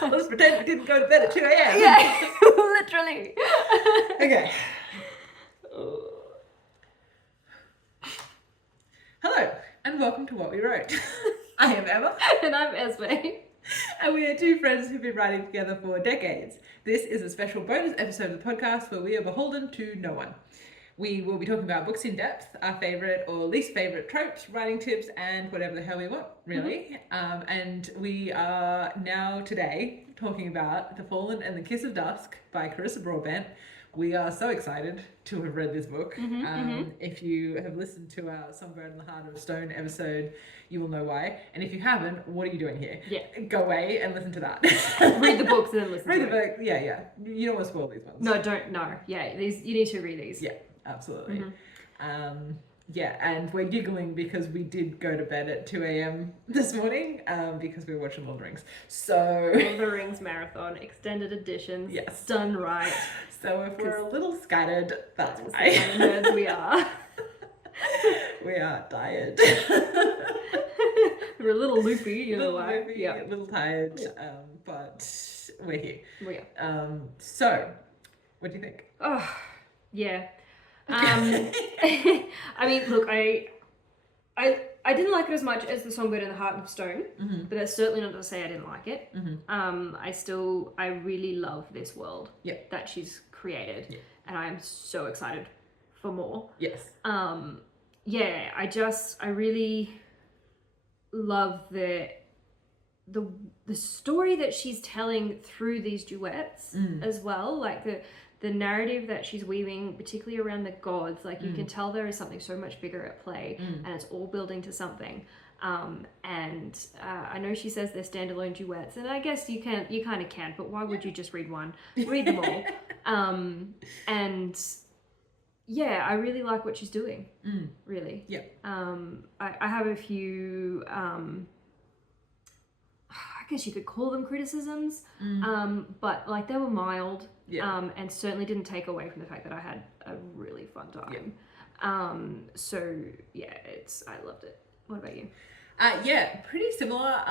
Let's pretend we didn't go to bed at 2 a.m. Yeah, literally. Okay. Hello, and welcome to What We Wrote. I am Emma. And I'm Esme. And we are two friends who've been writing together for decades. This is a special bonus episode of the podcast where we are beholden to no one. We will be talking about books in depth, our favourite or least favourite tropes, writing tips, and whatever the hell we want, really. And we are now today talking about The Fallen and the Kiss of Dusk by Carissa Broadbent. We are so excited to have read this book. If you have listened to our Songbird in the Heart of Stone episode, you will know why. And if you haven't, what are you doing here? Yeah. Go away and listen to that. Read the books and then listen Read to the book. Yeah. You don't want to spoil these ones. No, don't. No. Yeah, you need to read these. Yeah, absolutely. Yeah, and we're giggling because we did go to bed at 2 a.m. this morning because we were watching Lord of the Rings. So Lord of the Rings marathon, extended editions. Yes. Done right. So if we're a little scattered, that's That's why. the kind of nerds we are. We are tired. We're a little loopy, you know Little why? loopy, Yeah. a little tired, but we're here. We are. So, what do you think? Oh, yeah. I mean, look, I didn't like it as much as The Songbird in the Heart of Stone, but that's certainly not to say I didn't like it. I really love this world that she's created, and I am so excited for more. Yes. I really love the story that she's telling through these duets as well, like the narrative that she's weaving, particularly around the gods. Like you can tell there is something so much bigger at play, and it's all building to something. I know she says they're standalone duets, and I guess you kind of can, but why would you just read one? Read them all. I really like what she's doing. Really. Yeah. I have a few, I guess you could call them criticisms, but like they were mild, and certainly didn't take away from the fact that I had a really fun time. I loved it. What about you? Pretty similar.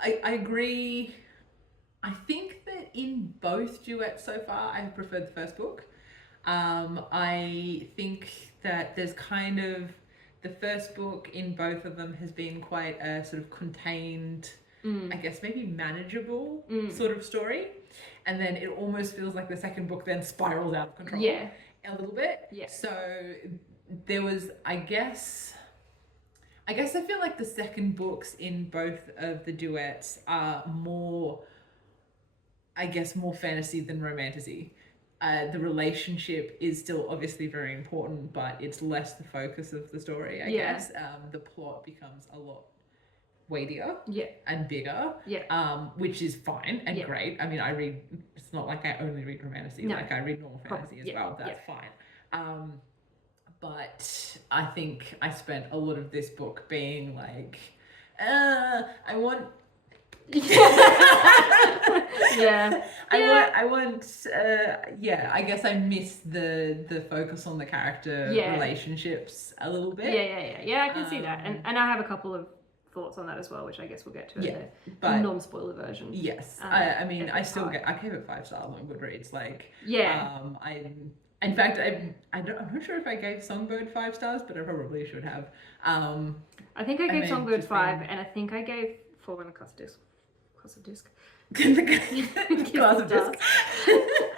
I agree. I think that in both duets so far, I preferred the first book. I think that there's kind of the first book in both of them has been quite a sort of contained, I guess maybe manageable sort of story, and then it almost feels like the second book then spirals out of control a little bit. So there was, I guess I feel like the second books in both of the duets are more fantasy than romantasy. The relationship is still obviously very important, but it's less the focus of the story, I guess. The plot becomes a lot weightier and bigger, which is fine and great. I mean, it's not like I only read romantasy, like I read normal fantasy as well. That's fine. But I think I spent a lot of this book being like, I want... I guess I miss the focus on the character relationships a little bit. I can see that, and I have a couple of thoughts on that as well, which I guess we'll get to in the non-spoiler version. Yes, I gave it 5 stars on Goodreads. In fact, I'm not sure if I gave Songbird 5 stars, but I probably should have. I think I gave Songbird 5, and I think I gave Fallen a Class of Disc. Class of Disc. Class of Disc.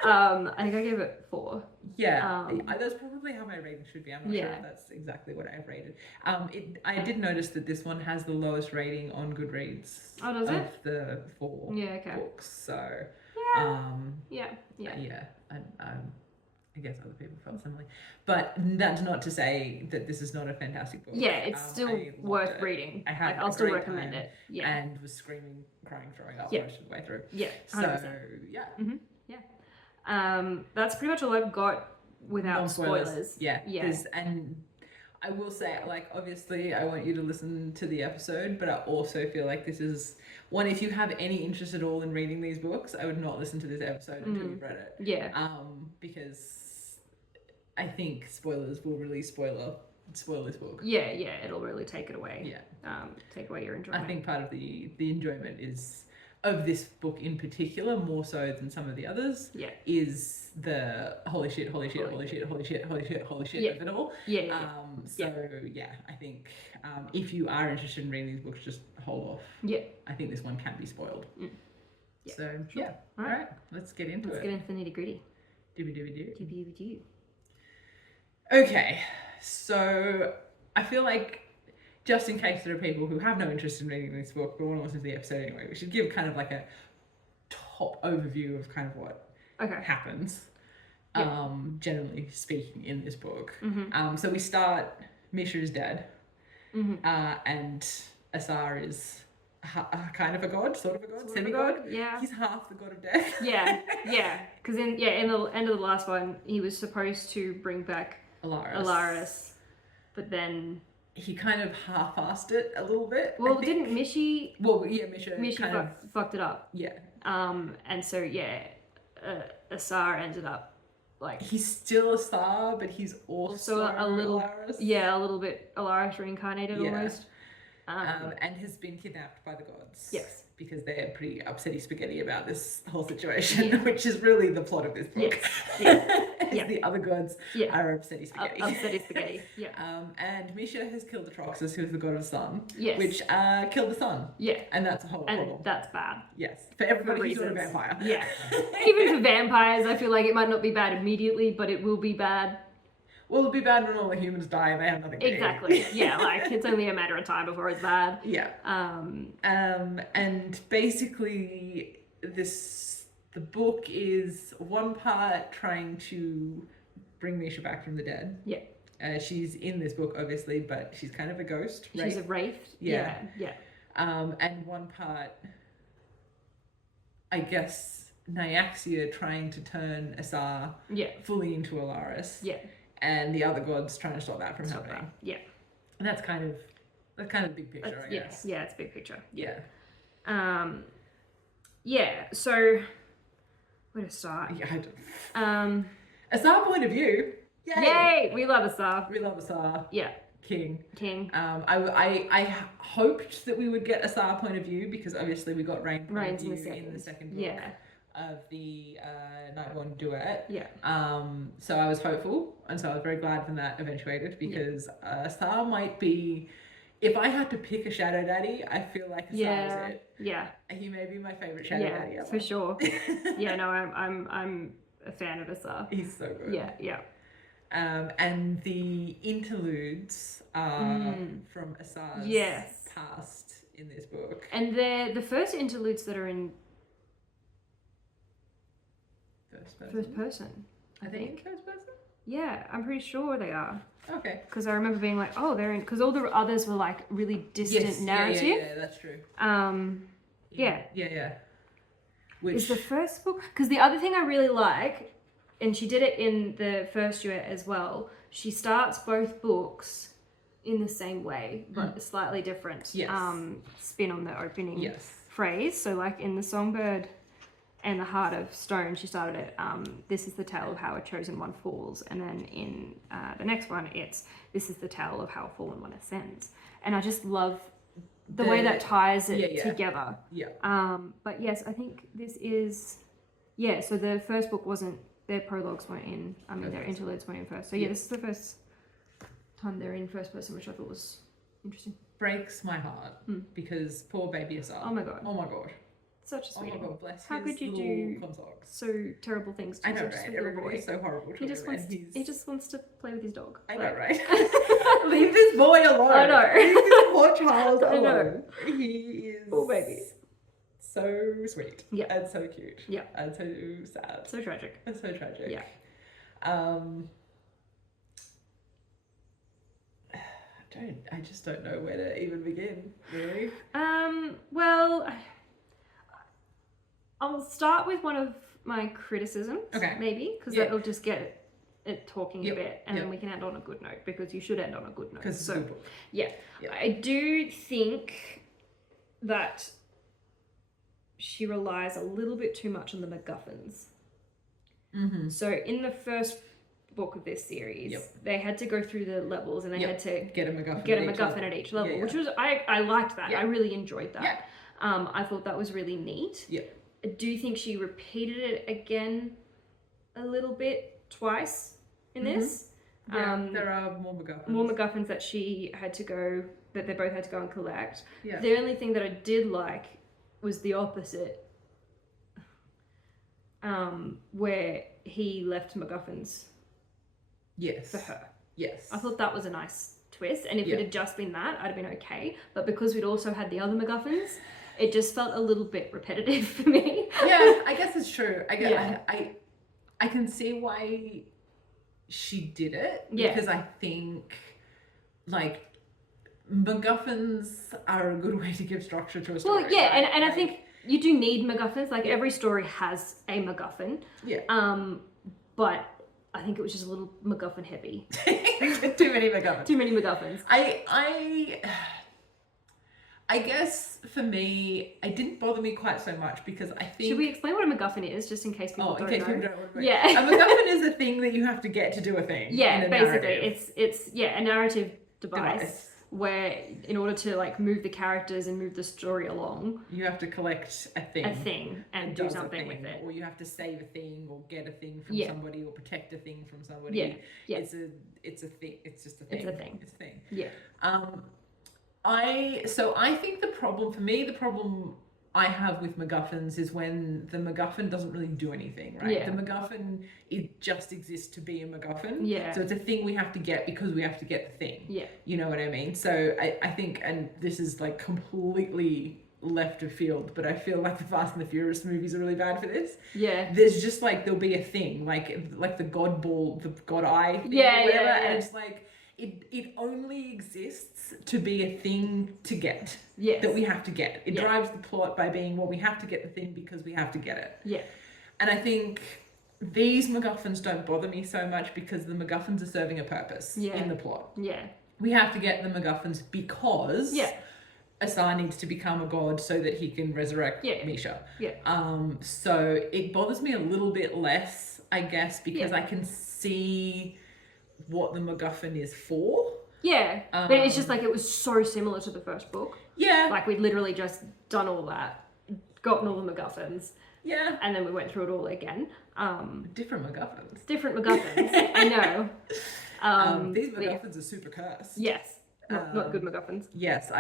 I think I gave it 4. That's probably how my rating should be. I'm not sure if that's exactly what I've rated. I did notice that this one has the lowest rating on Goodreads. Oh, does it? Of the 4 books. So I guess other people felt similarly, but that's not to say that this is not a fantastic book. It's still worth reading. I'll still recommend it. And was screaming, crying, throwing up most of the way through. 100%. That's pretty much all I've got without spoilers. And I will say, like, obviously I want you to listen to the episode, but I also feel like this is one, if you have any interest at all in reading these books, I would not listen to this episode until you've read it. Because I think spoilers will really spoil spoil this book. Yeah, it'll really take it away. Yeah. Take away your enjoyment. I think part of the enjoyment of this book in particular, more so than some of the others, is the holy shit of it all. I think if you are interested in reading these books, just hold off. Yeah. I think this one can be spoiled. Yeah. So, sure. All right. Let's get into it. Let's get into the nitty-gritty. Dooby-dooby-doo. Okay. So, I feel like, just in case there are people who have no interest in reading this book but want to listen to the episode anyway, we should give kind of like a top overview of kind of what happens, generally speaking, in this book. So we start, Misha is dead, and Asar is kind of a god, sort of a god, semi-god. Yeah. He's half the god of death. Yeah. Because in the end of the last one, he was supposed to bring back Alaris, but then he kind of half-assed it a little bit. Well, didn't Mishy? Well, yeah, Misha fucked it up. Yeah. And so Asar ended up like he's still Asar, but he's also a little Alaris. Yeah, a little bit Alaris reincarnated almost. And has been kidnapped by the gods. Yes. Because they're pretty upsetty spaghetti about this whole situation, which is really the plot of this book. Yes. The other gods are upsetty spaghetti. Upsetty spaghetti, yeah. And Misha has killed Atroxus, who is the god of the sun, which killed the sun. Yeah. And that's a whole problem. And that's bad. Yes. For everybody who's not a vampire. Yeah. Even for vampires, I feel like it might not be bad immediately, but it will be bad. Well, it'll be bad when all the humans die and they have nothing to eat. Yeah, like it's only a matter of time before it's bad. Yeah. And basically the book is one part trying to bring Misha back from the dead. Yeah. She's in this book, obviously, but she's kind of a ghost. She's a wraith. Yeah. Yeah. And one part, I guess, Nyaxia trying to turn Asar fully into Alaris. Yeah. And the other gods trying to stop that from happening. That. Yeah. And that's kind of the big picture, I guess. Yeah, it's a big picture. Yeah. So where to start? Yeah, Asar point of view. Yay! We love Asar. Yeah. King. I hoped that we would get Asar point of view because obviously we got Rain point of view in the second book. Of the Nightborn Duet. Yeah. So I was hopeful, and so I was very glad when that eventuated because Asar might be. If I had to pick a Shadow Daddy, I feel like Asar is it. Yeah. He may be my favorite Shadow Daddy ever. For sure. No, I'm a fan of Asar. He's so good. Yeah. And the interludes are from Asar's past in this book. And they're the first interludes that are in First person. I think. First person? Yeah, I'm pretty sure they are. Okay. Because I remember being like, oh, they're in, because all the others were like really distant narrative. Yeah, that's true. Yeah. Which is the first book, because the other thing I really like, and she did it in the first duet as well, she starts both books in the same way, but slightly different spin on the opening phrase. So like in the Songbird and the Heart of Stone, she started it, this is the tale of how a chosen one falls. And then in the next one, it's, this is the tale of how a fallen one ascends. And I just love the way that ties it together. Yeah. But yes, I think this is, so the first book wasn't, their prologues weren't in, their interludes weren't in first. So this is the first time they're in first person, which I thought was interesting. Breaks my heart because poor baby Asar. Oh my god. Such a sweetie. Oh my god, bless How could you do so terrible things to I know, right? Everybody's so horrible to he just wants to play with his dog. I know, right? Leave this boy alone. I know. Leave this poor child alone. I know. He is poor baby. So sweet. Yeah. And so cute. Yeah. And so sad. So tragic. And so tragic. Yeah. I just don't know where to even begin, really. Well, I'll start with one of my criticisms, maybe, because that'll just get it talking a bit, and then we can end on a good note, because you should end on a good note. Because it's a good book. Yeah. I do think that she relies a little bit too much on the MacGuffins. Mm-hmm. So in the first book of this series, they had to go through the levels and they had to get a MacGuffin at each level, which was I liked that. I really enjoyed that. Yeah. I thought that was really neat. Yeah. Do you think she repeated it again a little bit twice in this? Yeah, there are more MacGuffins. More MacGuffins that they both had to go and collect. Yeah. The only thing that I did like was the opposite, where he left MacGuffins. Yes. For her. Yes. I thought that was a nice twist, and if it had just been that, I'd have been okay. But because we'd also had the other MacGuffins, it just felt a little bit repetitive for me. Yeah, I guess it's true. I can see why she did it, because I think like MacGuffins are a good way to give structure to a story. Well, yeah, right? and I think you do need MacGuffins. Like every story has a MacGuffin. Yeah. But I think it was just a little MacGuffin heavy. Too many MacGuffins. Too many MacGuffins. I guess for me, it didn't bother me quite so much because I think... Should we explain what a MacGuffin is, just in case people don't know? People don't know what Yeah. A MacGuffin is a thing that you have to get to do a thing. Yeah, basically. It's a narrative device where in order to like move the characters and move the story along, you have to collect a thing and do something with it, or you have to save a thing or get a thing from somebody or protect a thing from somebody. It's a thing. It's just a thing. It's a thing. Yeah. I think the problem I have with MacGuffins is when the MacGuffin doesn't really do anything, right? Yeah. The MacGuffin, it just exists to be a MacGuffin. Yeah. So it's a thing we have to get because we have to get the thing. Yeah. You know what I mean? So I think, and this is like completely left of field, but I feel like the Fast and the Furious movies are really bad for this. Yeah. There's just like, there'll be a thing, like the God ball, the God eye thing, or whatever, and it's like, it only exists to be a thing to get. Yes. That we have to get. It drives the plot by being, well, we have to get the thing because we have to get it. Yeah. And I think these MacGuffins don't bother me so much because the MacGuffins are serving a purpose in the plot. Yeah. We have to get the MacGuffins because Asar needs to become a god so that he can resurrect Misha. Yeah. So it bothers me a little bit less, I guess, because I can see what the MacGuffin is for. Yeah, but it's just like it was so similar to the first book. Yeah. Like we'd literally just done all that, gotten all the MacGuffins. Yeah. And then we went through it all again. Different MacGuffins. Different MacGuffins, I know. These MacGuffins are super cursed. Yes, not good MacGuffins. Yes,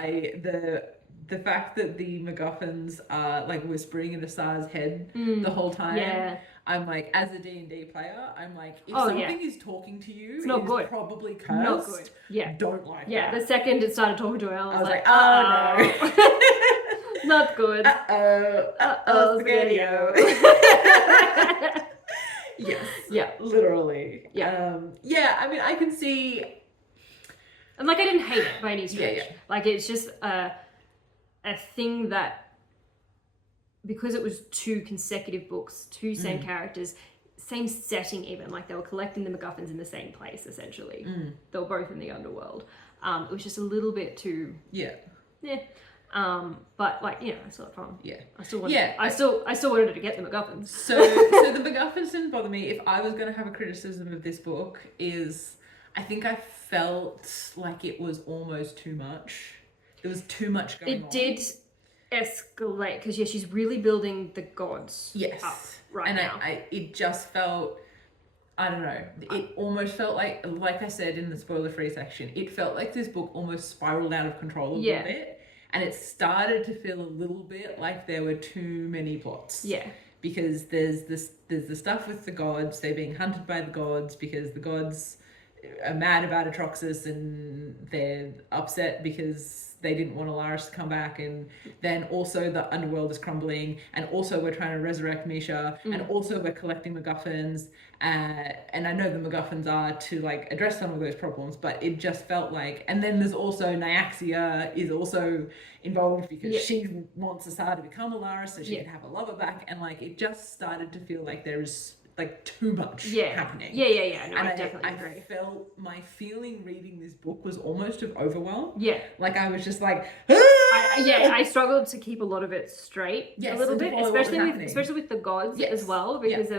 the fact that the MacGuffins are like whispering in Asar's head the whole time. Yeah. I'm like, as a D&D player, I'm like, if something is talking to you, it's not good. Probably cursed. Not good. Yeah. Don't like that. Yeah, the second it started talking to her, I was like, oh no. Not good. Uh-oh, spaghetti-o. Yes. Yeah. Literally. Yeah. I mean, I can see... And like, I didn't hate it by any stretch. Yeah. Like, it's just a thing that, because it was 2 consecutive books, 2 same characters, same setting even, like they were collecting the MacGuffins in the same place, essentially. They were both in the underworld. It was just a little bit too... Yeah. But like, I still had fun. Yeah. I still wanted to get the MacGuffins. So the MacGuffins didn't bother me. If I was going to have a criticism of this book is, I think I felt like it was almost too much. There was too much going on. It did escalate because she's really building the gods up now. And it just felt, I don't know, it almost felt like I said in the spoiler-free section, it felt like this book almost spiraled out of control a little bit, and it started to feel a little bit like there were too many plots. Yeah. Because there's the stuff with the gods, they're being hunted by the gods because the gods are mad about Atroxus and they're upset because they didn't want Alaris to come back, and then also the underworld is crumbling, and also we're trying to resurrect Misha, and also we're collecting MacGuffins, and I know the MacGuffins are to like address some of those problems, but it just felt like, and then there's also Nyaxia is also involved because she wants Asar to become Alaris so she can have a lover back, and like it just started to feel like there is like too much happening. Yeah. No, and I definitely agree. I felt my feeling reading this book was almost of overwhelm. Yeah. Like I was just like, I struggled to keep a lot of it straight a little bit, especially with the gods as well, because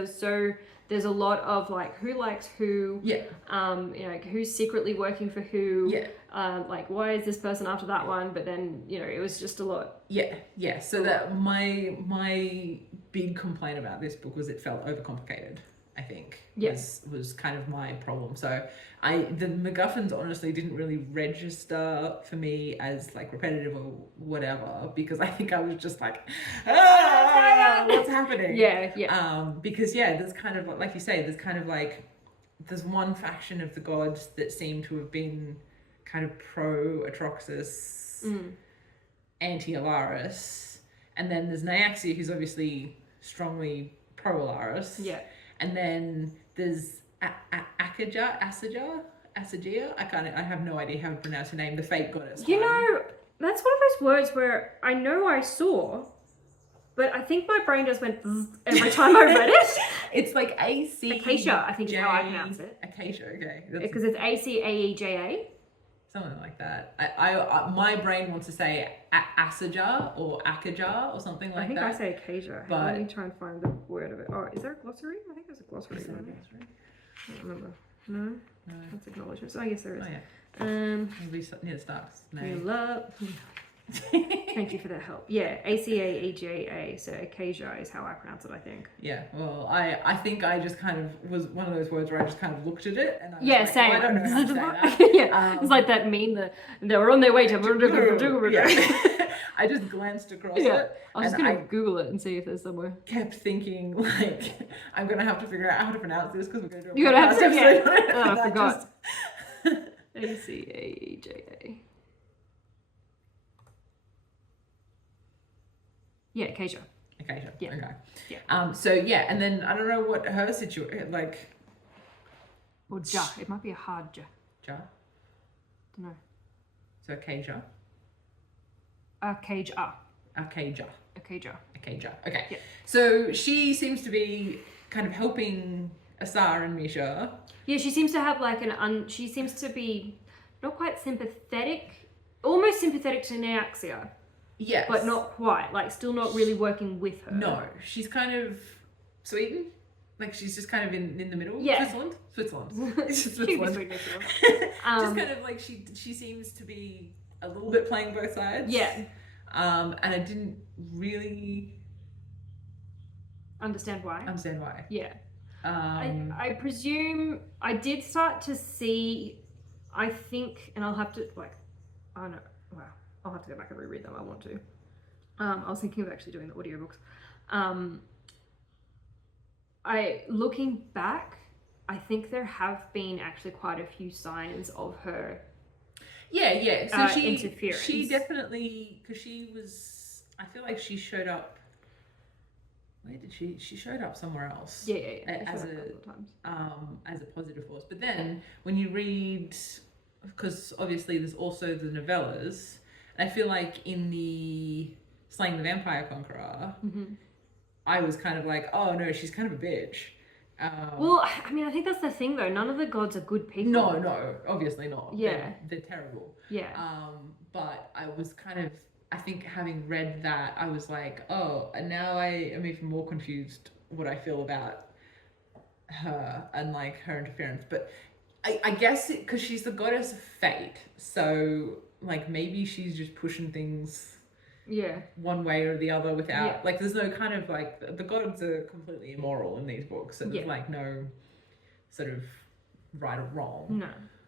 there's a lot of like who likes who, you know, like who's secretly working for who, like why is this person after that one, but then, you know, it was just a lot. So that my big complaint about this book was it felt overcomplicated, I think. Was kind of my problem. So the MacGuffins honestly didn't really register for me as like repetitive or whatever, because I think I was just like, what's happening? Because there's kind of like you say, there's kind of like there's one faction of the gods that seem to have been kind of pro Atroxus, anti Alaris, and then there's Nyaxia, who's obviously strongly pro Alaris. And then there's Asaja. I have no idea how to pronounce her name. The fate goddess. You know, that's one of those words where I know I saw, but I think my brain just went every time I read it. It's like Acacia, I think is how I pronounce it. Acacia, okay. Because it's Acaeja. Something like that. I my brain wants to say Asaja or Akaja or something like that. I think I say Acacia. But let me try and find the word of it. Oh, is there a glossary? I think there's a glossary. I don't remember. No? That's acknowledgement. So I guess there is. Oh, yeah. Maybe near the start. Thank you for that help. Yeah, Acaeja. So Acacia is how I pronounce it, I think. Yeah, well, I think I just kind of was one of those words where I just kind of looked at it and I was like, same. I don't know how to say that. It's like that meme they were on their way to. I just glanced across it. I was just going to Google it and see if there's somewhere. Kept thinking, like, I'm going to have to figure out how to pronounce this because we're going to do a You gotta have to, episode. Oh, I forgot. Acaeja. Yeah, Acacia. Yeah. Okay. Yeah. And then I don't know what her situation like. Or Ja. It might be a hard Ja. Ja. Don't know. So Acacia. Acacia. Okay. Yeah. So she seems to be kind of helping Asar and Misha. Yeah, she seems to have like she seems to be not quite sympathetic, almost sympathetic to Nyaxia. Yes. But not quite, like still not really working with her. No, she's kind of Sweden. Like she's just kind of in the middle. Yeah. Switzerland. Just kind of like she seems to be a little bit playing both sides. Yeah. And I didn't really understand why. Yeah. I presume I did start to see, I think, and I'll have to I'll have to go back and reread them. I want to. I was thinking of actually doing the audiobooks. Looking back, I think there have been actually quite a few signs of her. Yeah. So interference. She definitely, because she was. I feel like she showed up. Where did she? She showed up somewhere else. Yeah. As a positive force. But then when you read, because obviously there's also the novellas. I feel like in the Slaying the Vampire Conqueror, I was kind of like, oh no, she's kind of a bitch. Well, I mean, I think that's the thing though. None of the gods are good people. No, obviously not. Yeah. They're terrible. Yeah. But I was kind of, I think having read that, I was like, oh, and now I am even more confused what I feel about her and like her interference. But I guess because she's the goddess of fate, so like maybe she's just pushing things one way or the other without like there's no kind of like the gods are completely immoral in these books, so there's like no sort of right or wrong.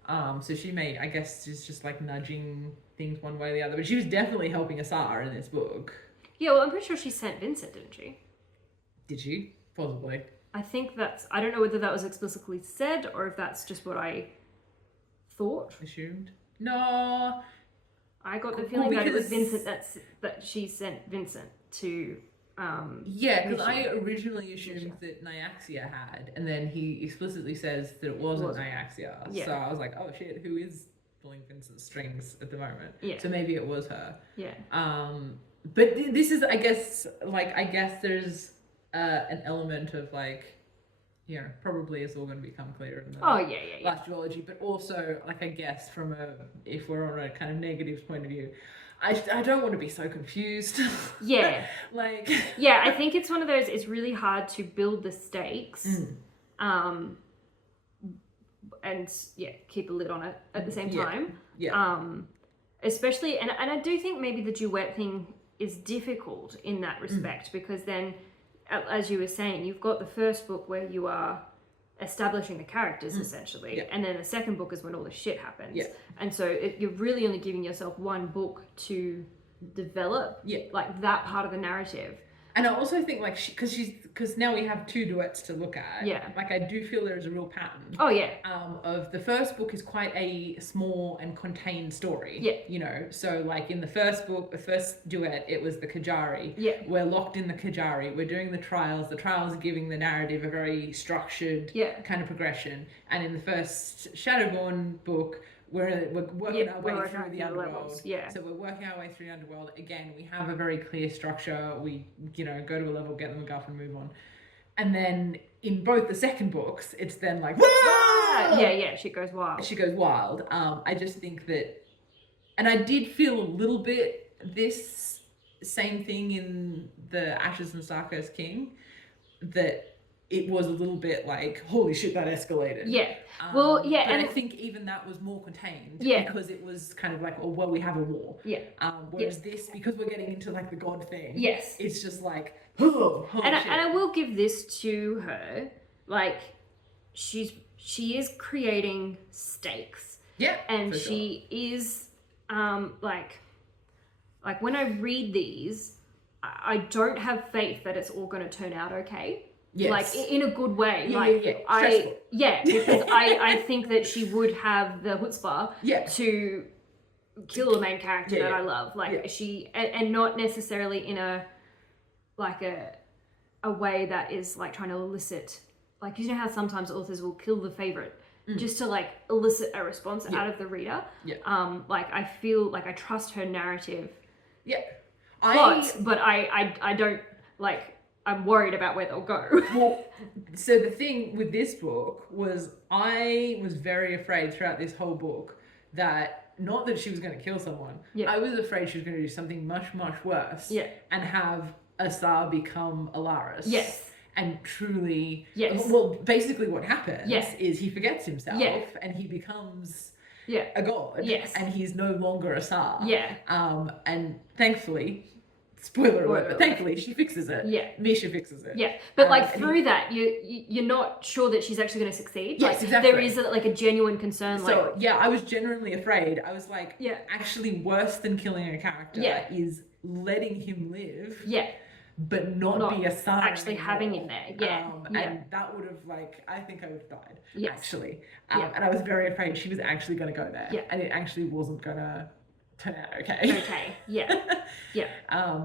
No. So she may, I guess, just like nudging things one way or the other, but she was definitely helping Asar in this book. Yeah, well, I'm pretty sure she sent Vincent, didn't she? Did she? Possibly. I think I don't know whether that was explicitly said or if that's just what I thought. Assumed? No. I got the feeling that it was Vincent that she sent Vincent to. Because I originally assumed that Nyaxia had, and then he explicitly says that it wasn't Nyaxia. Yeah. So I was like, oh shit, who is pulling Vincent's strings at the moment? Yeah. So maybe it was her. Yeah. But this is, I guess there's an element of like, you know, probably it's all going to become clearer in the last duology, but also like I guess from if we're on a kind of negatives point of view, I don't want to be so confused. Yeah. Like. Yeah, I think it's one of those. It's really hard to build the stakes and keep a lid on it at the same time. Yeah. Especially, and I do think maybe the duet thing is difficult in that respect, because then, as you were saying, you've got the first book where you are establishing the characters essentially, and then the second book is when all the shit happens. And so you're really only giving yourself one book to develop like that part of the narrative. And I also think like because now we have two duets to look at. Like I do feel there's a real pattern. Oh yeah. Of the first book is quite a small and contained story. You know, so like in the first book, the first duet, it was the Kajari. We're locked in the Kajari. We're doing the trials. The trials are giving the narrative a very structured kind of progression. And in the first Shadowborn book, we're working our way through the underworld. So we're working our way through the underworld. Again, we have a very clear structure. We, you know, go to a level, get the MacGuffin, and move on. And then in both the second books, it's then like, she goes wild. She goes wild. I just think that, and I did feel a little bit this same thing in the Ashes and Sarkos King, that it was a little bit like, holy shit, that escalated. But and I think even that was more contained because it was kind of like, oh, well, we have a war. Whereas this, because we're getting into like the god thing, it's just like, oh, holy shit. And I will give this to her, like, she is creating stakes. And she is, like when I read these, I don't have faith that it's all going to turn out okay. Like in a good way. Because I think that she would have the chutzpah to kill the main character that I love. Like she, and not necessarily in a way that is like trying to elicit, like, you know how sometimes authors will kill the favorite just to like elicit a response out of the reader. Like I feel like I trust her narrative. But I don't like. I'm worried about where they'll go. Well, so the thing with this book was I was very afraid throughout this whole book that, not that she was going to kill someone, I was afraid she was going to do something much, much worse and have Asar become Alaris. And truly, well, basically what happens is he forgets himself and he becomes a god and he's no longer Asar. And thankfully, spoiler alert, but thankfully she fixes it. Misha fixes it. But like through that, you're not sure that she's actually going to succeed. Yes, like, exactly. There is a genuine concern. So I was genuinely afraid. I was like, actually worse than killing a character is letting him live. But not be a son. Actually having him there. And that would have, like, I think I would have died, actually. And I was very afraid she was actually going to go there. And it actually wasn't going to turn out okay.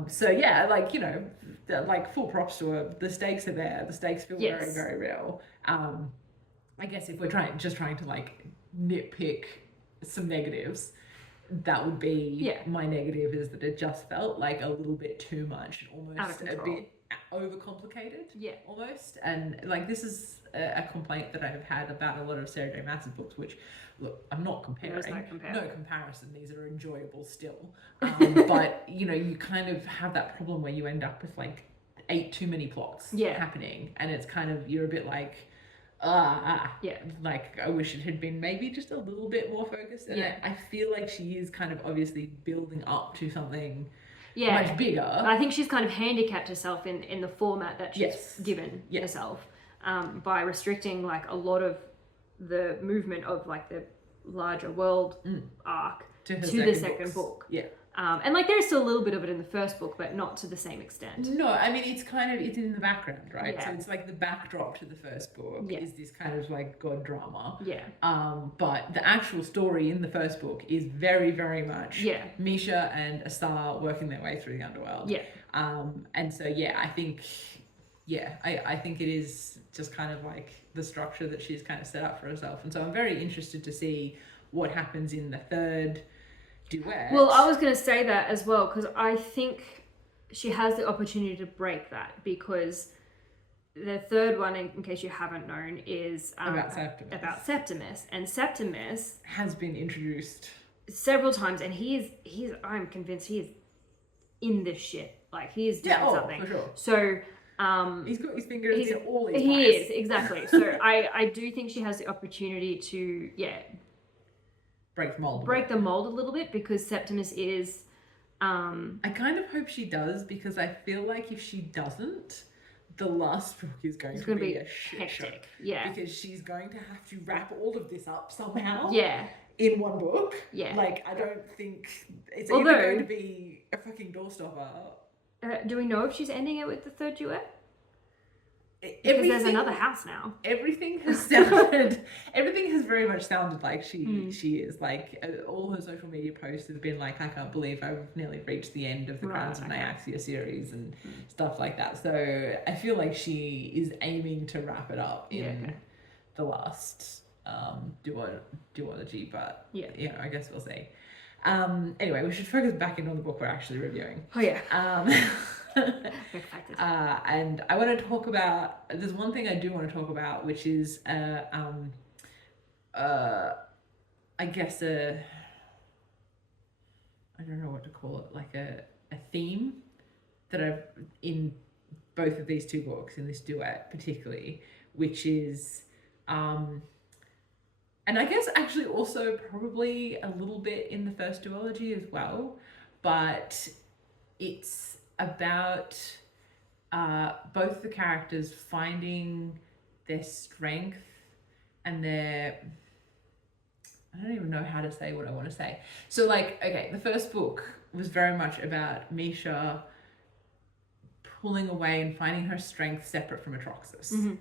So like, you know, like, full props to her. The stakes are there. The stakes feel very, very real. I guess if we're trying to like nitpick some negatives, that would be my negative, is that it just felt like a little bit too much, almost a bit overcomplicated. Almost. And like, this is a complaint that I've had about a lot of Sarah J. Maas's books, which, look, I'm not comparing. No comparison. These are enjoyable still. But, you know, you kind of have that problem where you end up with like 8 too many plots happening, and it's kind of, you're a bit like, like, I wish it had been maybe just a little bit more focused. And I feel like she is kind of obviously building up to something much bigger. I think she's kind of handicapped herself in the format that she's given herself, by restricting like a lot of the movement of like the larger world arc to the second book. And like, there's still a little bit of it in the first book, but not to the same extent. No, I mean, it's in the background, right? So it's like the backdrop to the first book is this kind of like god drama. But the actual story in the first book is very, very much Misha and Asar working their way through the underworld. And so I think I think it is just kind of like the structure that she's kind of set up for herself. And so I'm very interested to see what happens in the third duet. Well, I was going to say that as well, because I think she has the opportunity to break that, because the third one, in case you haven't known, is about Septimus. And Septimus has been introduced several times, and I'm convinced he is in this shit. Like, he is doing something. For sure. So He's got his fingers in all his pies. He is, exactly. So I do think she has the opportunity to, break the mold a little bit, because Septimus is... I kind of hope she does, because I feel like if she doesn't, the last book is going to be a shit show. Yeah. Because she's going to have to wrap all of this up somehow. Yeah. In one book. Yeah. Like, I don't think it's either going to be a fucking doorstopper. Do we know if she's ending it with the third duet? Because there's another house now. Everything has very much sounded like she is. Like, all her social media posts have been like, I can't believe I've nearly reached the end of the Crowns of Nyaxia series and stuff like that. So I feel like she is aiming to wrap it up in the last duology, but I guess we'll see. Anyway, we should focus back in on the book we're actually reviewing. Oh yeah. And I want to talk about, there's one thing I do want to talk about, which is I guess I don't know what to call it, like a theme that I've in both of these two books, in this duet particularly, which is and I guess actually also probably a little bit in the first duology as well, but it's about both the characters finding their strength and their... I don't even know how to say what I want to say. So, like, okay, the first book was very much about Misha pulling away and finding her strength separate from Atroxus. Mm-hmm.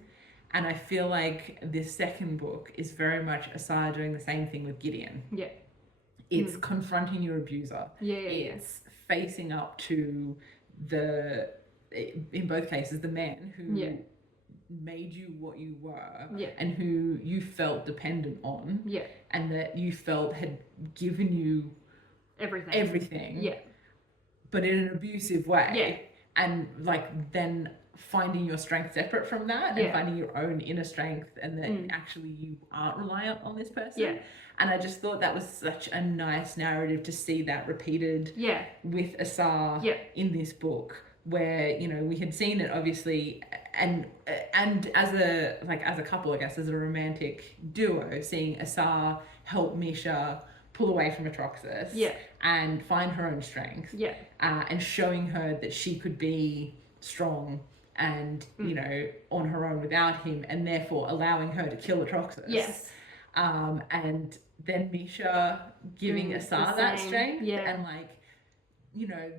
And I feel like this second book is very much Asar doing the same thing with Gideon. Yeah. It's confronting your abuser. It's facing up to in both cases, the man who made you what you were and who you felt dependent on and that you felt had given you everything but in an abusive way and like then finding your strength separate from that and finding your own inner strength, and that actually you aren't reliant on this person. And I just thought that was such a nice narrative to see that repeated with Asar in this book, where, you know, we had seen it obviously and as a couple, I guess, as a romantic duo, seeing Asar help Misha pull away from Atroxus and find her own strength and showing her that she could be strong and you know, on her own without him, and therefore allowing her to kill Atroxus. And then Misha giving Asar that strength and like, you know,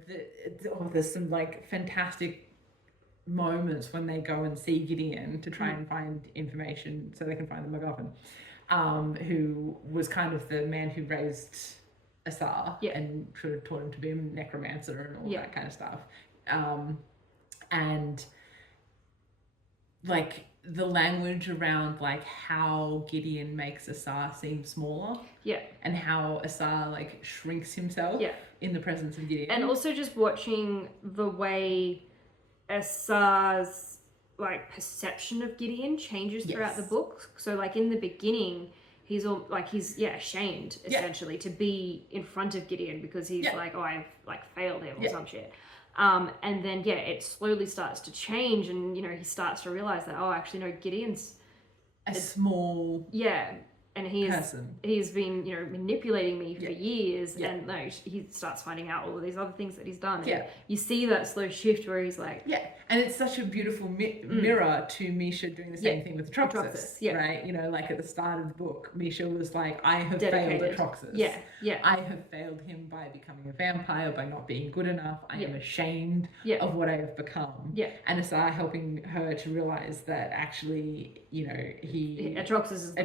there's some like fantastic moments when they go and see Gideon to try and find information so they can find the MacGuffin, who was kind of the man who raised Asar and sort of taught him to be a necromancer and all that kind of stuff. And like the language around like how Gideon makes Asar seem smaller and how Asar like shrinks himself in the presence of Gideon, and also just watching the way Asar's like perception of Gideon changes throughout the book. So like in the beginning he's all like he's ashamed essentially to be in front of Gideon because he's like, oh, I've like failed him or some shit. And then it slowly starts to change, and you know, he starts to realize that, oh, actually no, Gideon's a small and he's been, you know, manipulating me for years, and no, he starts finding out all of these other things that he's done. And you see that slow shift where he's like, and it's such a beautiful mirror to Misha doing the same thing with Atroxus, right? You know, like at the start of the book, Misha was like, I have failed Atroxus. I have failed him by becoming a vampire, by not being good enough. I am ashamed of what I have become. And Asar helping her to realize that actually, you know, Atroxus is the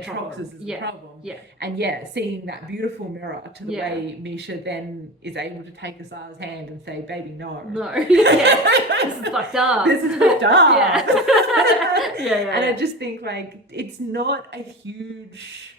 problem. And seeing that beautiful mirror to the way Misha then is able to take Asar's hand and say, baby, no. This is fucked up. And I just think like it's not a huge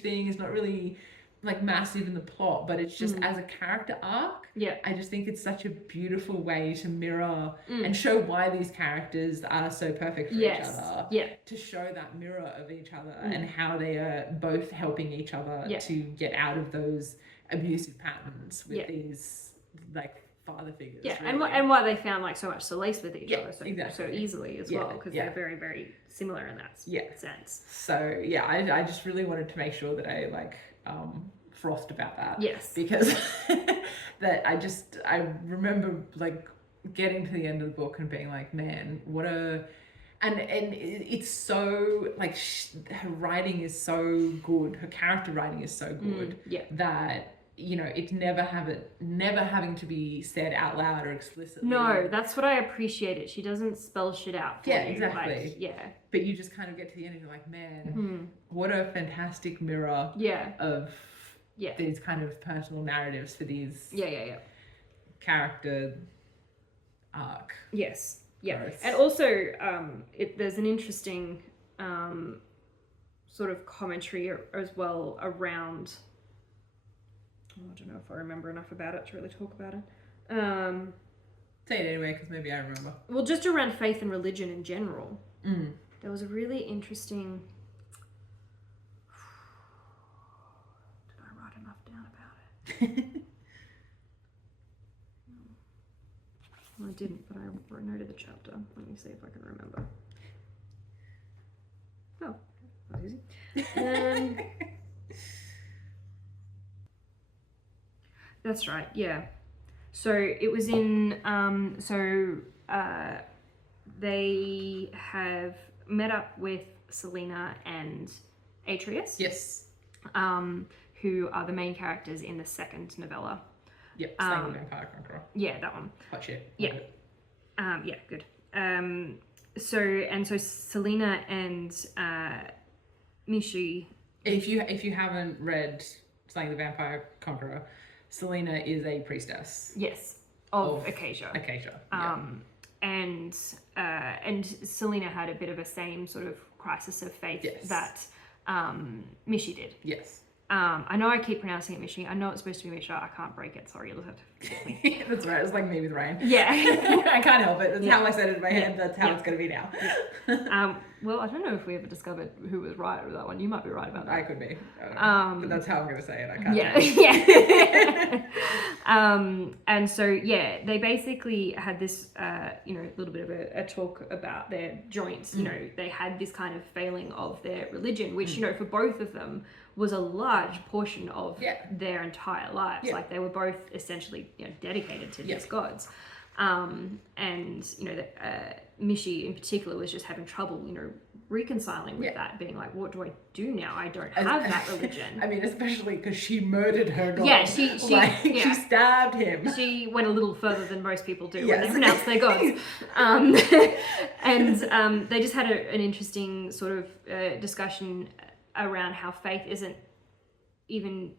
thing, it's not really like massive in the plot, but it's just as a character arc, I just think it's such a beautiful way to mirror and show why these characters are so perfect for each other, to show that mirror of each other and how they are both helping each other to get out of those abusive patterns with these like father figures. Yeah, really. and why they found like so much solace with each other so easily as well, because yeah. they're very, very similar in that sense. So yeah, I just really wanted to make sure that I like frothed about that. Yes. Because that I remember like getting to the end of the book and being like, man, what a... And it's so like her writing is so good, her character writing is so good that, you know, it's never having to be said out loud or explicitly. No, that's what I appreciate it. She doesn't spell shit out for you. Exactly. Like, but you just kind of get to the end and you're like, man, what a fantastic mirror of these kind of personal narratives for these character arc. Yes. Yeah, and also there's an interesting sort of commentary as well around... I don't know if I remember enough about it to really talk about it. Say it anyway, because maybe I remember. Well, just around faith and religion in general. There was a really interesting... Did I write enough down about it? I didn't, but I noted the chapter. Let me see if I can remember. Oh, that was easy. That's right, yeah. So it was in, they have met up with Selena and Atreus. Yes. Who are the main characters in the second novella. Yep, Slaying the Vampire Conqueror. Yeah, that one. Hot shit. Yeah. Yeah, good. So Selena and Mishi... If you haven't read Slaying the Vampire Conqueror, Selena is a priestess. Yes, of Acacia. And Selena had a bit of a same sort of crisis of faith that Mishi did. Yes. I know I keep pronouncing it Mishi. I know it's supposed to be Misha. I can't break it. Sorry, you'll have to forgive me. That's right. It's like me with rain. Yeah. I can't help it. That's how I said it in my head. That's how it's going to be now. Well, I don't know if we ever discovered who was right with that one. You might be right about that. I could be. But that's how I'm going to say it. I can't. Yeah. And so, they basically had this, a little bit of a talk about their joints. You know, they had this kind of failing of their religion, which, for both of them was a large portion of their entire lives. Like they were both essentially, dedicated to these gods. And Mishi in particular was just having trouble, reconciling with that, being like, what do I do now? I don't have that religion. I mean, especially because she murdered her god. Yeah, she she stabbed him. She went a little further than most people do when they renounce their gods. And they just had an interesting sort of discussion around how faith isn't even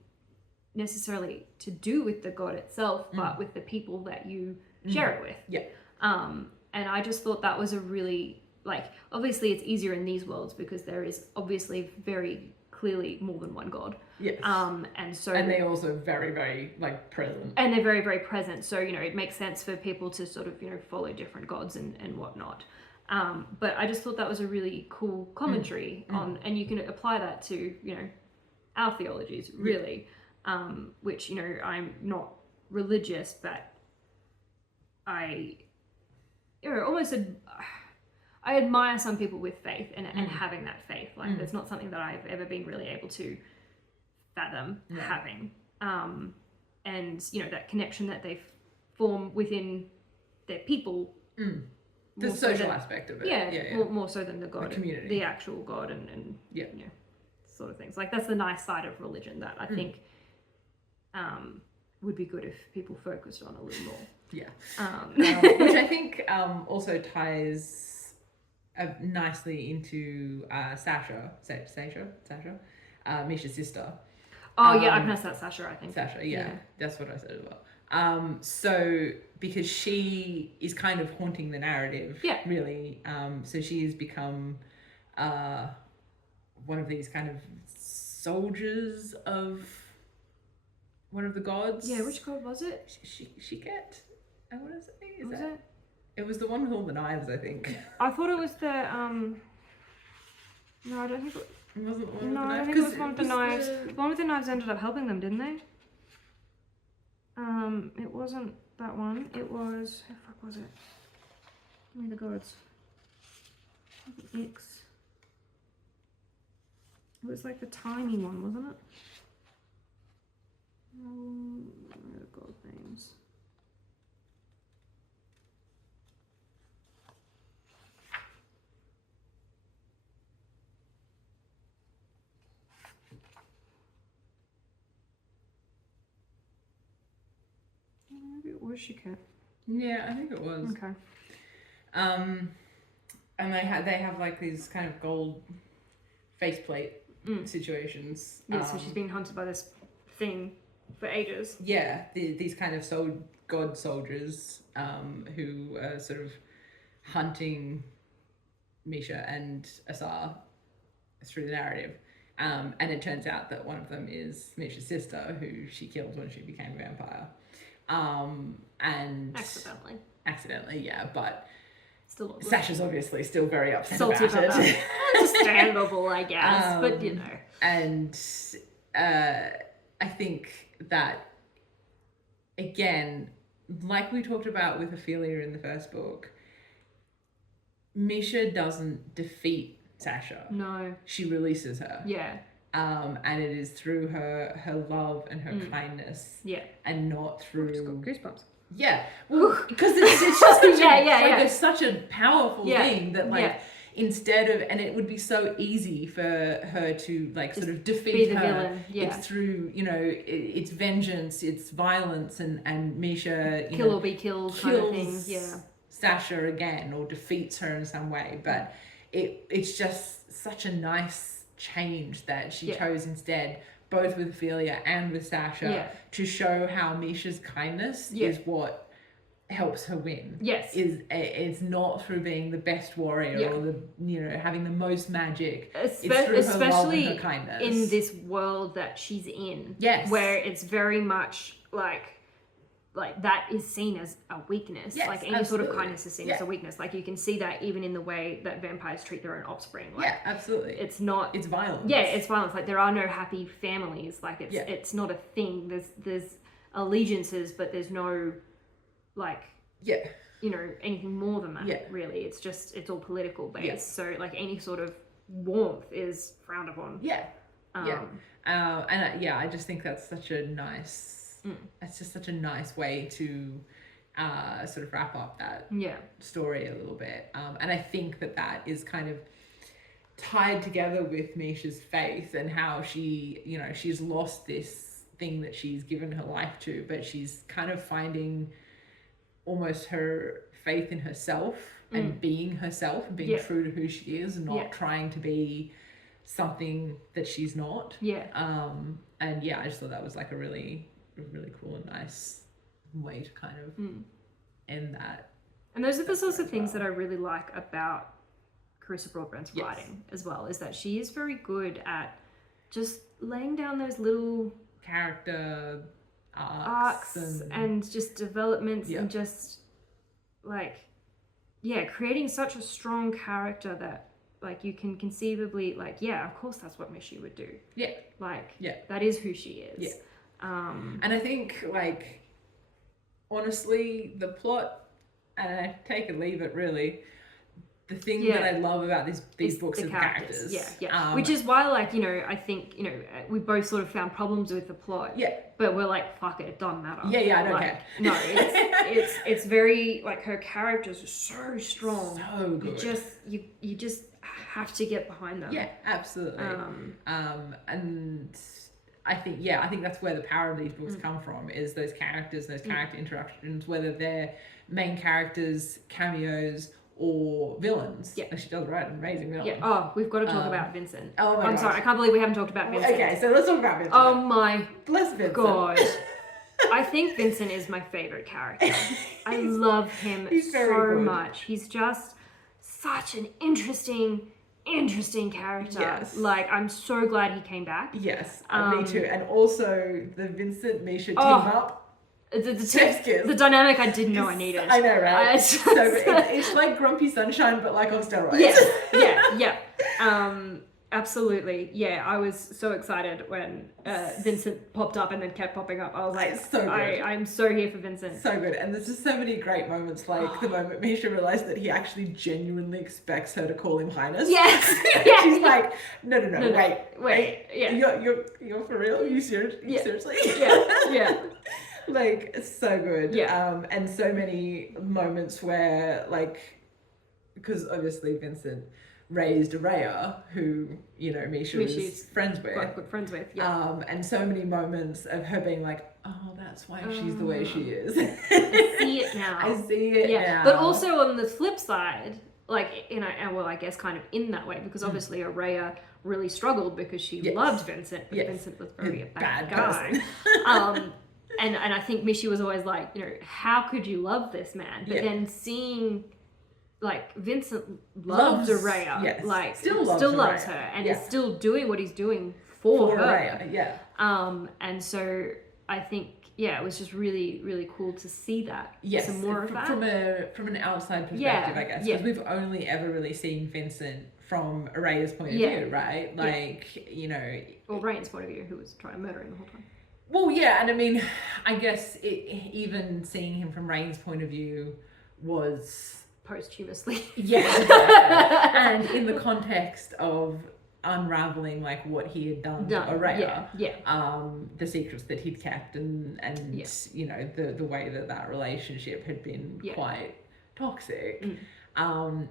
necessarily to do with the god itself, but with the people that you share it with. Yeah. And I just thought that was a really, like, obviously it's easier in these worlds because there is obviously very clearly more than one god. Yes. And they're also very, very, like, present. And they're very, very present. So, it makes sense for people to sort of, follow different gods and whatnot. But I just thought that was a really cool commentary on, and you can apply that to, our theologies, really, which, I'm not religious, but I admire some people with faith and having that faith. Like, that's not something that I've ever been really able to fathom having. And, that connection that they form within their people. The social aspect of it. Yeah. More so than the god, the community, the actual god, and sort of things. Like, that's the nice side of religion that I think would be good if people focused on a little more. Yeah. Which I think also ties nicely into Sasha, Misha's sister. Oh yeah, I pronounced that Sasha, I think. Sasha, yeah. That's what I said as well. So because she is kind of haunting the narrative, really. So she has become one of these kind of soldiers of one of the gods. Yeah, which god was it? Shiket, I want to say. Was it? It was the one with all the knives, I think. I thought it was the no, I don't think it wasn't the one with the knives. No, I think it was one with the knives. The one with the knives ended up helping them, didn't they? It wasn't. that one. It was, how the fuck was it? Give me the gods. X. It was like the tiny one, wasn't it? Where are the god names? Maybe it was Shika. Yeah, I think it was. Okay. And they have like these kind of gold faceplate situations. Yeah, so she's been hunted by this thing for ages. Yeah, these kind of god soldiers who are sort of hunting Misha and Asar through the narrative. And it turns out that one of them is Misha's sister, who she killed when she became a vampire. And accidentally, yeah, but still Sasha's obviously still very upset about it. Understandable, I guess, but you know. And I think that, again, like we talked about with Ophelia in the first book, Misha doesn't defeat Sasha. No. She releases her. Yeah. And it is through her love and her kindness. Yeah. And not through... I've just got goosebumps. Yeah. Well, because it's just it's such a powerful thing that instead of, and it would be so easy for her to like just sort of defeat her. Villain. Yeah. It's through, it's vengeance, it's violence, and Misha kill or be killed kind of thing. Yeah. Sasha again or defeats her in some way, but it's just such a nice change that she chose instead, both with Ophelia and with Sasha, to show how Misha's kindness is what helps her win. Yes. It's not through being the best warrior or the having the most magic. It's through her love and her kindness. In this world that she's in. Yes. Where it's very much like that is seen as a weakness. Yes, like any sort of kindness is seen as a weakness. Like you can see that even in the way that vampires treat their own offspring. Like, absolutely. It's violence. Yeah, it's violence. Like there are no happy families. Like it's not a thing. There's allegiances, but there's no anything more than that. Really. It's all political based. So like any sort of warmth is frowned upon. I just think that's such a nice it's just such a nice way to sort of wrap up that story a little bit. And I think that is kind of tied together with Misha's faith and how she, she's lost this thing that she's given her life to, but she's kind of finding almost her faith in herself and being herself and being true to who she is and not trying to be something that she's not. And I just thought that was like a really cool and nice way to kind of end that. And those are the sorts of things that I really like about Carissa Broadbent's writing as well, is that she is very good at just laying down those little character arcs and just developments and just creating such a strong character that you can conceivably of course that's what Mishy would do. That is who she is. And I think honestly the plot, and I take it leave it really, the thing that I love about these books are the characters. Which is why I think we both sort of found problems with the plot. But we're like, fuck it doesn't matter. I don't care. No, it's very her characters are so strong. So good. You just have to get behind them. Absolutely. And I think that's where the power of these books come from, is those characters, those character interactions, whether they're main characters, cameos, or villains. She does write an amazing villain. Oh, we've got to talk about Vincent. Oh my I'm sorry, I can't believe we haven't talked about Vincent. Okay, so let's talk about Vincent. Oh my bless Vincent. God. I think Vincent is my favorite character. I love him so much. He's just such an interesting character. I'm so glad he came back. Yes, me too. And also the Vincent Misha team up. The dynamic I didn't know I needed. I know, right? It's like Grumpy Sunshine, but on steroids. Yeah. Absolutely. Yeah, I was so excited when Vincent popped up and then kept popping up. I was like, it's so good. I'm so here for Vincent. So good. And there's just so many great moments, like the moment Misha realized that he actually genuinely expects her to call him Highness. Yes. She's like, no, wait. Yeah. You're for real? You serious? Seriously? Yeah. Like, it's so good. Yeah. And so many moments where, like, because obviously Vincent raised Raya, who, you know, Misha is friends with. Good friends with, yeah. And so many moments of her being like, oh, that's why she's the way she is. I see it now. I see it now. But also on the flip side, like, you know, and well, I guess kind of in that way, because obviously Raya really struggled because she loved Vincent, but Vincent was very a bad guy. And I think Mishi was always like, you know, how could you love this man? But then seeing, like, Vincent loves Raya, like still loves her, and is still doing what he's doing for her. Raya, and so I think it was just really, really cool to see that. Yes, some more of that from an outside perspective, I guess, because we've only ever really seen Vincent from Raya's point of view, right? Like, you know, or Rayan's point of view, who was trying to murder him the whole time. Well, yeah, and I mean, I guess even seeing him from Rain's point of view was posthumously. And in the context of unraveling, like, what he had done to Raya, the secrets that he'd kept, and you know, the way that relationship had been quite toxic.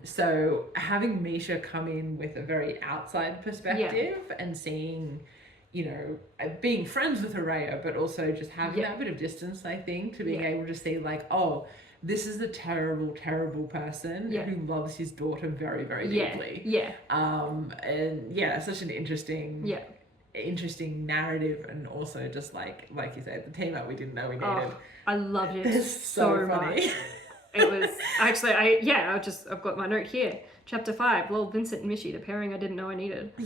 So having Misha come in with a very outside perspective and seeing, you know, being friends with Raya, but also just having that bit of distance, I think, to being able to see, like, oh, this is a terrible, terrible person who loves his daughter very, very deeply. And such an interesting narrative, and also just like you said, the team up we didn't know we needed. I loved it so funny. Much. It was actually, I've got my note here. Chapter 5, Lol, Vincent and Mishi, the pairing I didn't know I needed. I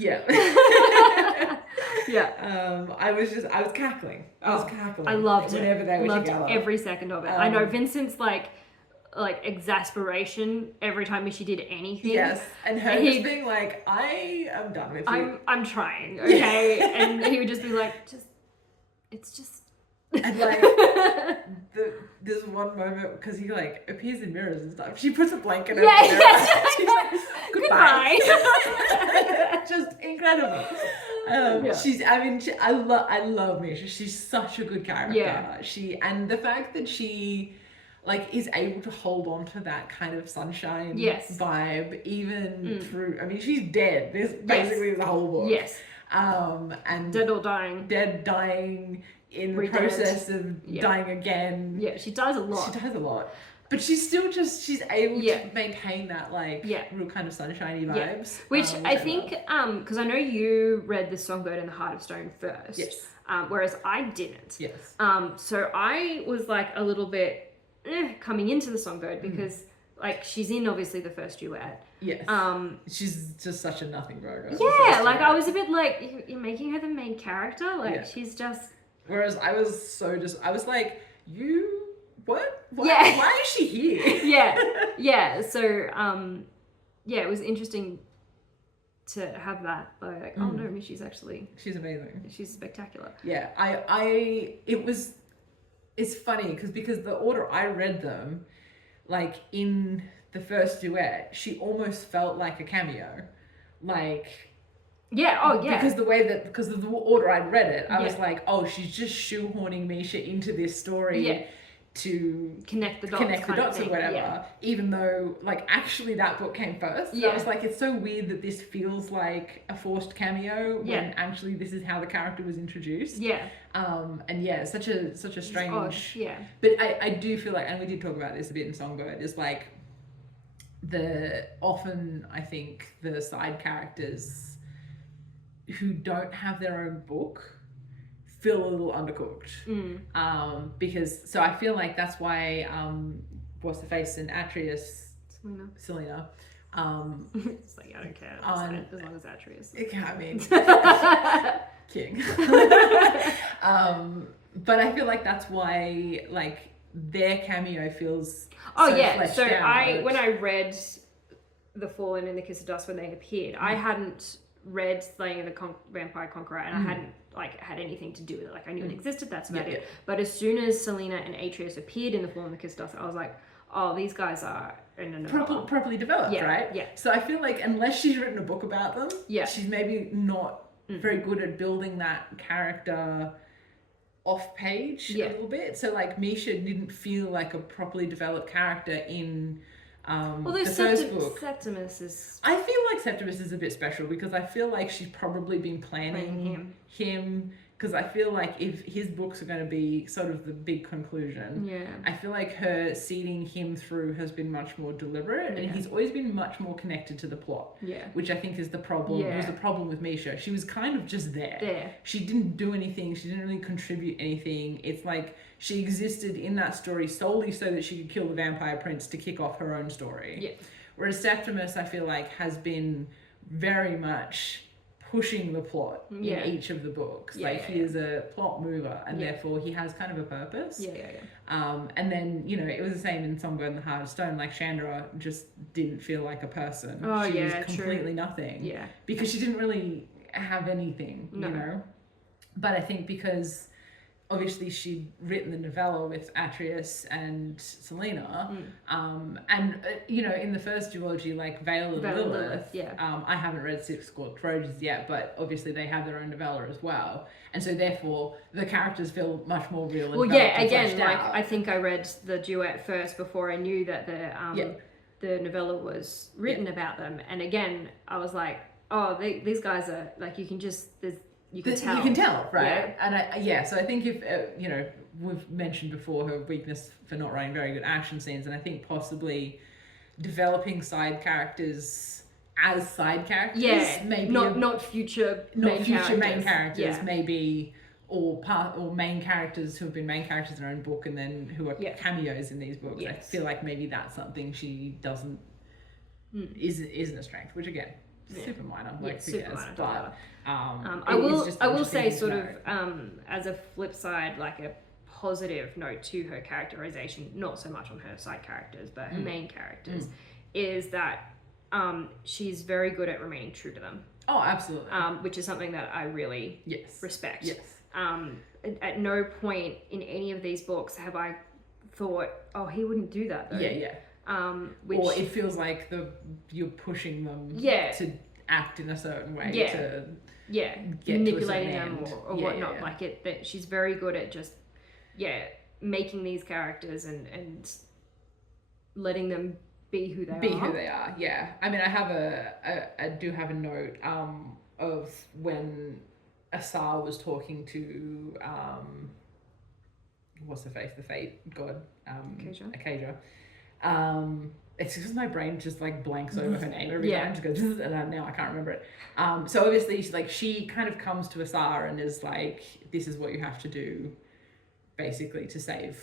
was cackling. I loved it. Whenever they were loved together. Every second of it. I know Vincent's like exasperation every time Mishi did anything. Yes, and her just being like, I am done with you. I'm trying, okay? And he would just be like, it's just. And like, there's one moment, because he like appears in mirrors and stuff. She puts a blanket over the mirror. She's like, goodbye. Just incredible. I love Misha. She's such a good character. And the fact that she, like, is able to hold on to that kind of sunshine vibe, even through, I mean, she's dead. This basically the whole book. And dead or dying. Dead, dying, in the process of dying again. She dies a lot. But she's still she's able to maintain that, like, real kind of sunshiny vibes. Which I think, because I know you read The Songbird and the Heart of Stone first. Whereas I didn't. So I was like a little bit coming into The Songbird because like she's in obviously the first duet. She's just such a nothing burger. Like I was a bit like, you're making her the main character? Like she's just... Whereas I was like, what? Why is she here? So, it was interesting to have that. Like, oh no, she's amazing. She's spectacular. Yeah, it's funny because the order I read them, like in the first duet, she almost felt like a cameo, like. Because of the order I'd read it, I was like, oh, she's just shoehorning Misha into this story to connect the dots or whatever. Even though, like, actually that book came first. I was like, it's so weird that this feels like a forced cameo when actually this is how the character was introduced. And such a strange. But I do feel like, and we did talk about this a bit in Songbird, is like often I think the side characters who don't have their own book feel a little undercooked. Because I feel like that's why what's the face in Atreus, Selena. It's like, I don't care as long as Atreus. I mean, king. But I feel like that's why, like, their cameo feels fleshed out. When I read The Fallen and the Kiss of Dust when they appeared, I hadn't read Slaying of the Vampire Conqueror, and I hadn't like had anything to do with it. Like I knew it existed, that's about it. But as soon as Selena and Atreus appeared in the form of the Kiss of Dusk, I was like, oh, these guys are in a properly developed, right? Yeah. So I feel like unless she's written a book about them, she's maybe not very good at building that character off page a little bit. So like Misha didn't feel like a properly developed character in the first book. Septimus is... I feel like Septimus is a bit special because I feel like she's probably been planning him because I feel like if his books are going to be sort of the big conclusion, I feel like her seeding him through has been much more deliberate, and he's always been much more connected to the plot, which I think is the problem. Was the problem with Misha. She was kind of just there. She didn't do anything. She didn't really contribute anything. It's like she existed in that story solely so that she could kill the vampire prince to kick off her own story. Whereas Septimus, I feel like, has been very much pushing the plot in each of the books. He is a plot mover, and therefore he has kind of a purpose. And then, you know, it was the same in Songbird and the Heart of Stone. Like Chandra just didn't feel like a person. She was completely nothing. Because she didn't really have anything, you know. But I think because obviously she'd written the novella with Atreus and Selena, and you know, in the first duology, like Veil of Lilith, I haven't read Six Score Trojans yet, but obviously they have their own novella as well, and so therefore the characters feel much more real. And again, like I think I read the duet first before I knew that the novella was written about them, and again I was like, oh, these guys are like, you can tell, right? And so I think if you know, we've mentioned before her weakness for not writing very good action scenes, and I think possibly developing side characters as side characters, maybe not future main characters, maybe, or main characters who have been main characters in their own book and then who are cameos in these books. I feel like maybe that's something she doesn't isn't a strength, which again, super minor, like who cares? But I will say sort of as a flip side, like a positive note to her characterization, not so much on her side characters but her main characters, is that she's very good at remaining true to them. Oh, absolutely. Which is something that I really respect. Yes. At no point in any of these books have I thought, oh, he wouldn't do that though. Or it feels like you're pushing them to act in a certain way to get manipulating to them or whatnot. Like that she's very good at just making these characters and letting them be who they are. I mean, I do have a note of when Asar was talking to what's the fate god, Acacia. It's because my brain just like blanks over her name every time. Just goes, and now I can't remember it. So obviously she kind of comes to Asar and is like, this is what you have to do, basically, to save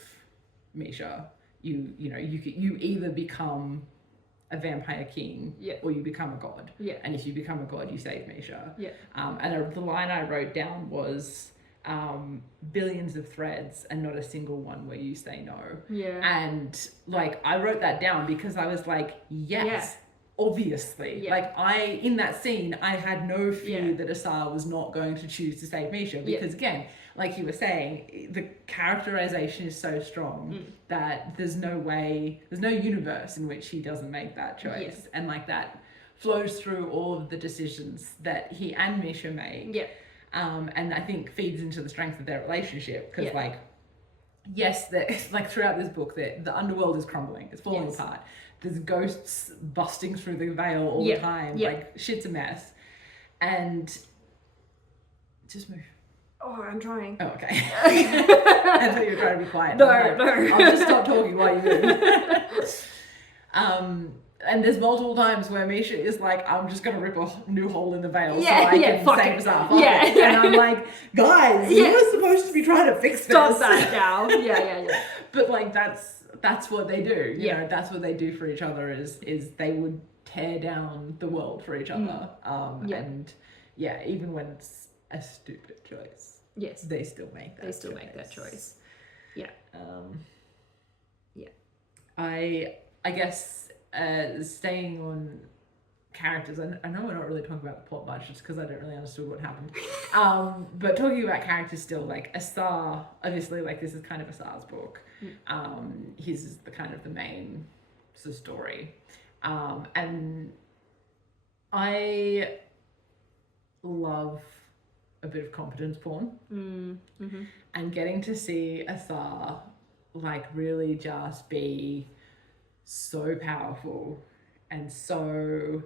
Misha. You either become a vampire king or you become a god. And if you become a god, you save Misha. And the line I wrote down was, billions of threads and not a single one where you say no. And like I wrote that down because I was like, obviously. Like in that scene I had no fear that Asar was not going to choose to save Misha, because again, like you were saying, the characterization is so strong that there's no universe in which he doesn't make that choice. And like that flows through all of the decisions that he and Misha make. And I think feeds into the strength of their relationship, because like, yes, like throughout this book, the underworld is crumbling, it's falling apart. There's ghosts busting through the veil all the time. Like shit's a mess. And just move. Oh, I'm trying. Oh, okay. I thought you were trying to be quiet. No. I'll just stop talking while you move. And there's multiple times where Misha is like, I'm just going to rip a new hole in the veil so I can save us up. And I'm like, guys, you were supposed to be trying to fix this. Stop that now. But like, that's what they do. You know, that's what they do for each other is they would tear down the world for each other. And even when it's a stupid choice, they still make that choice. I guess staying on characters. I know we're not really talking about the plot much just because I don't really understand what happened. But talking about characters still, like Asar, obviously, like this is kind of Asar's book. His is the kind of the main sort of story. And I love a bit of competence porn. And getting to see Asar like really just be so powerful and so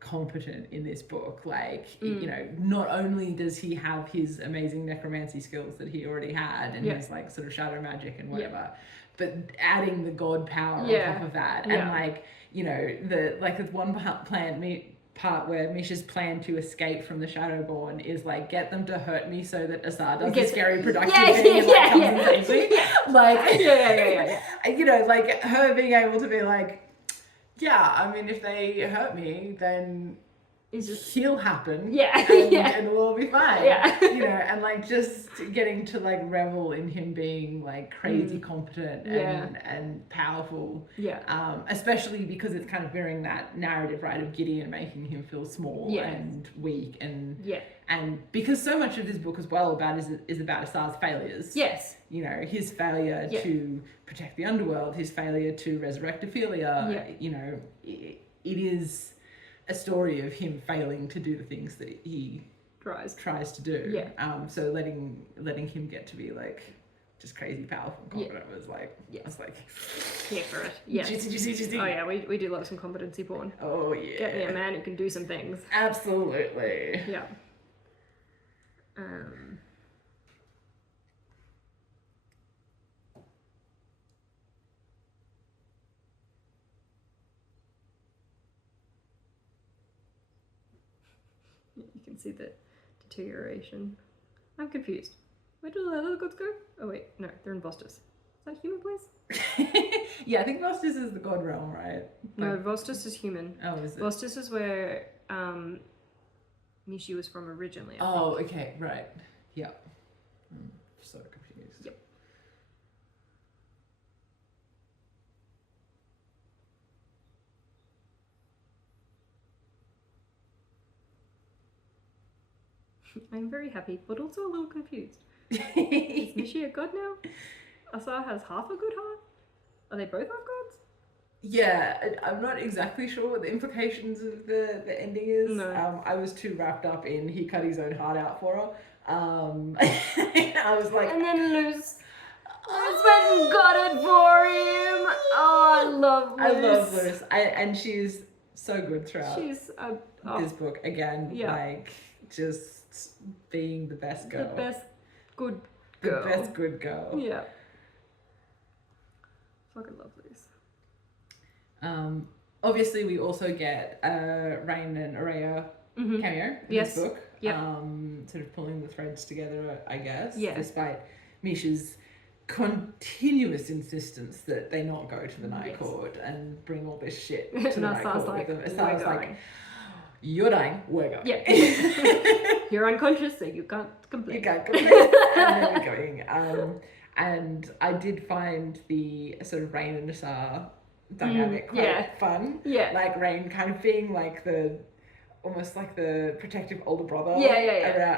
competent in this book. Like, you know, not only does he have his amazing necromancy skills that he already had and his like sort of shadow magic and whatever, but adding the god power on top of that. And like, you know, the like with one part where Misha's plan to escape from the Shadowborn is like get them to hurt me so that Asar does this very productive thing and like comes and saves me. Like you know, like her being able to be like, yeah, I mean if they hurt me then he'll happen. And it'll all be fine. You know, and like just getting to like revel in him being like crazy competent and powerful. Especially because it's kind of mirroring that narrative, right, of Gideon making him feel small and weak and because so much of this book as well is about Asar's failures. You know, his failure to protect the underworld, his failure to resurrect Ophelia. You know, it is a story of him failing to do the things that he tries to do. So letting him get to be like just crazy powerful and confident was like I was like here for it. Juicy. Oh yeah, we do love some competency porn. Oh yeah. Get me a man who can do some things. Absolutely. You can see the deterioration. I'm confused. Where do the other gods go? Oh wait, no, they're in Vostos. Is that a human place? Yeah, I think Vostos is the god realm, right? No, Vostos is human. Oh, is it? Vostos is where Mishi was from originally. Oh, okay, right. Yeah. I'm so confused. Yep. I'm very happy, but also a little confused. Is Mishi a god now? Asar has half a good heart? Are they both half gods? Yeah, I'm not exactly sure what the implications of the ending is. No. I was too wrapped up in he cut his own heart out for her. I was like... And then Luz went and got it for him. Oh, I love Luz. I love Luz. And she's so good throughout this book. Again, like, just being the best girl. The best good girl. The best good girl. Yeah. Fucking love Luz. Obviously, we also get Rain and Aurea cameo in this book. Sort of pulling the threads together, I guess. Despite Misha's continuous insistence that they not go to the Night Court and bring all this shit to the Night Court with them. Asar's like, you're dying, we're going. You're unconscious, so you can't complain. You can't complain. And then we're going. And I did find the sort of Rain and Asar dynamic quite fun. Like Rain kind of being like almost like the protective older brother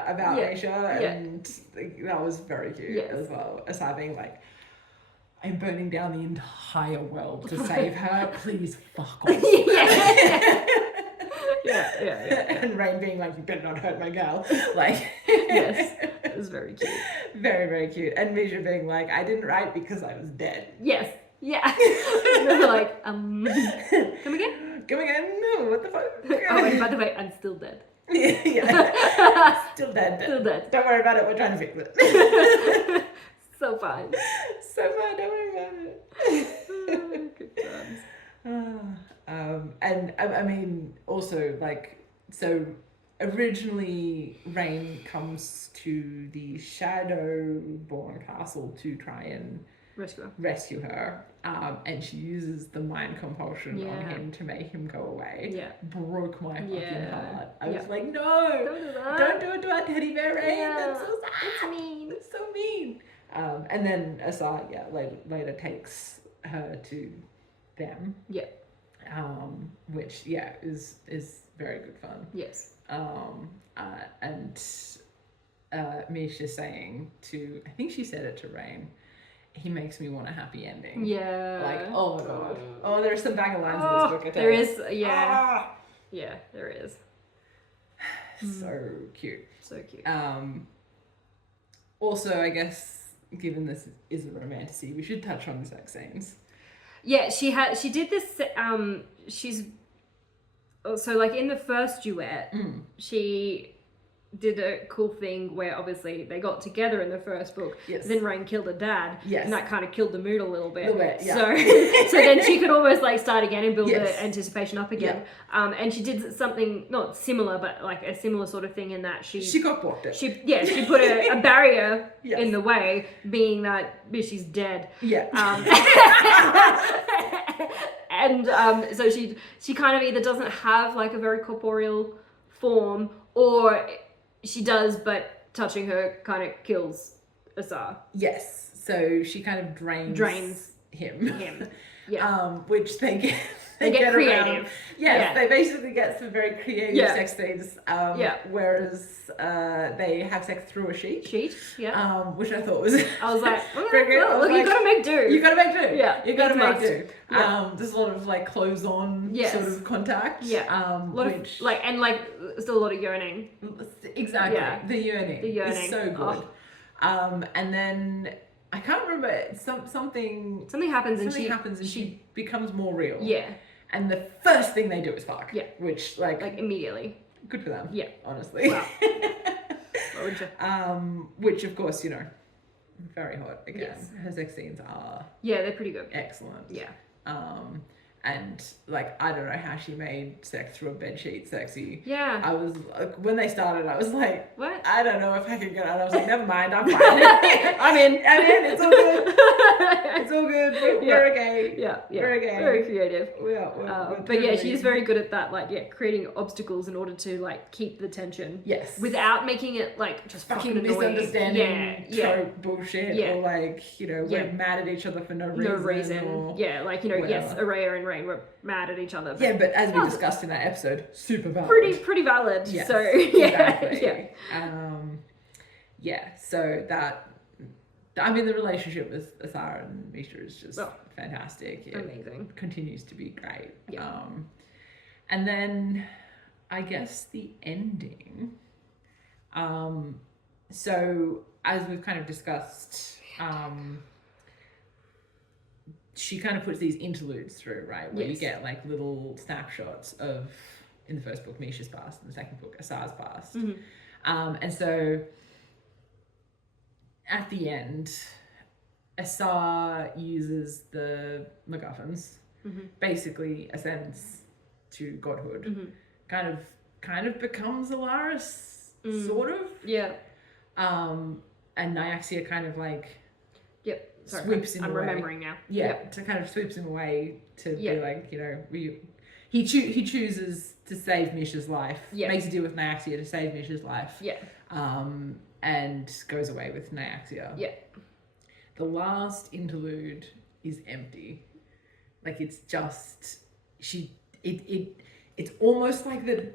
about Misha, and that was very cute as well. Asar being like, I'm burning down the entire world to save her, please fuck off. And Rain being like, you better not hurt my girl. Like, yes, it was very cute. Very, very cute. And Misha being like, I didn't write because I was dead. Yes. Yeah. They were like, come again? Come again? No, what the fuck? Oh, and by the way, I'm still dead. Still dead. Still dead. Don't worry about it, we're trying to fix it. So fine. So fine, don't worry about it. Good times. And I mean, also, like, so originally Rain comes to the Shadowborn castle to try and rescue her. And she uses the mind compulsion on him to make him go away. Broke my fucking heart. I was like, no, don't do that. Don't do it to our teddy bear, Rain. That's so sad. It's mean. It's so mean. And then Asar, later takes her to them. Which is very good fun. Yes. And Misha saying to, I think she said it to Rain, he makes me want a happy ending. Yeah. Like, oh my god. Oh, there's some banger lines in this book. There is, yeah. Yeah, there is. So cute. So cute. Also, I guess, given this is a romantasy, we should touch on the sex scenes. Yeah, she did this, so like in the first duet, she did a cool thing where obviously they got together in the first book. Yes. Then Rain killed her dad. Yes. And that kind of killed the mood a little bit. Yeah. So then she could almost like start again and build the anticipation up again. Yeah. And she did something not similar, but like a similar sort of thing in that she got blocked it. She put a barrier in the way, being that she's dead. Yeah. And so she kind of either doesn't have like a very corporeal form, or she does, but touching her kind of kills Asar. Yes. So she kind of drains him. Yeah. Which they get creative. Around. Yes, they basically get some very creative sex scenes. Whereas they have sex through a sheet. Yeah. Which I thought was. I was like, look, you gotta make do. You gotta make do. Yeah. You gotta make do. Yeah. There's a lot of like clothes on sort of contact. Yeah. Still a lot of yearning. Exactly. Yeah. The yearning is so good. And then I can't remember something happens and she becomes more real. Yeah. And the first thing they do is fuck. Yeah. Which like immediately. Good for them. Yeah. Honestly. Wow. Which of course, very hot again. Yes. Her sex scenes are they're pretty good. Excellent. Yeah. And like I don't know how she made sex through a bedsheet sexy. Yeah. I was when they started, I was like, what? I don't know if I can get it. I was like, never mind, I'm fine. I'm in. It's all good. It's all good. We're okay. Yeah. We're okay. Very creative. We're but totally... she's very good at that. Like, creating obstacles in order to like keep the tension. Yes. Without making it like just fucking annoying. Misunderstanding. Trope bullshit. Yeah. Or like we're mad at each other for no reason. Or yes, Araya and Rain were mad at each other. But as we discussed in that episode, super valid. Pretty valid. Yes, so exactly. So that the relationship with Asara and Misha is just fantastic. It amazing. Continues to be great. Yeah. And then I guess the ending. So as we've kind of discussed, she kind of puts these interludes through, right? Where you get like little snapshots of, in the first book, Misha's past, in the second book, Asar's past. Mm-hmm. And so at the end, Asar uses the MacGuffins, basically ascends to godhood, kind of becomes Alaris, sort of. Yeah. And Nyaxia kind of like Sorry, sweeps him I'm away. remembering now. To kind of sweeps him away to be like, he chooses to save Misha's life, makes a deal with Nyaxia to save Misha's life, and goes away with Nyaxia. Yeah. The last interlude is empty. Like it's just it's almost like the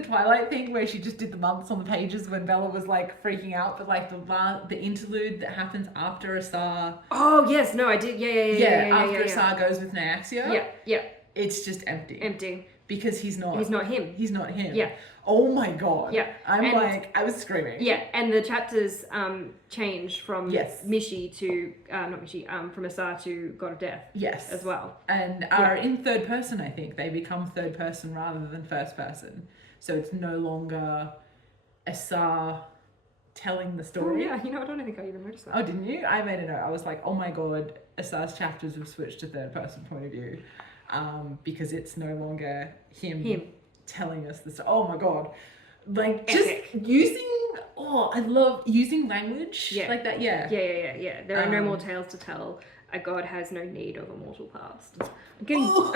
Twilight thing where she just did the months on the pages when Bella was like freaking out, but like the interlude that happens after Asar. Oh yes, no, I did. Yeah. After Asar goes with Nyaxia. Yeah. It's just empty. Empty. Because he's not him. He's not him. Yeah. Oh my god. Yeah. I was screaming. Yeah, and the chapters change from Mishi to not Mishi, from Asar to God of Death. Yes. As well. And are in third person, I think. They become third person rather than first person. So it's no longer Asar telling the story. Oh, yeah, I don't think I even noticed that. Oh, didn't you? I made a note. I was like, oh my god, Asar's chapters have switched to third person point of view. Because it's no longer him telling us this. Oh my god, like epic. Just using. Oh, I love using language like that. Yeah. There are no more tales to tell. A god has no need of a mortal past. I'm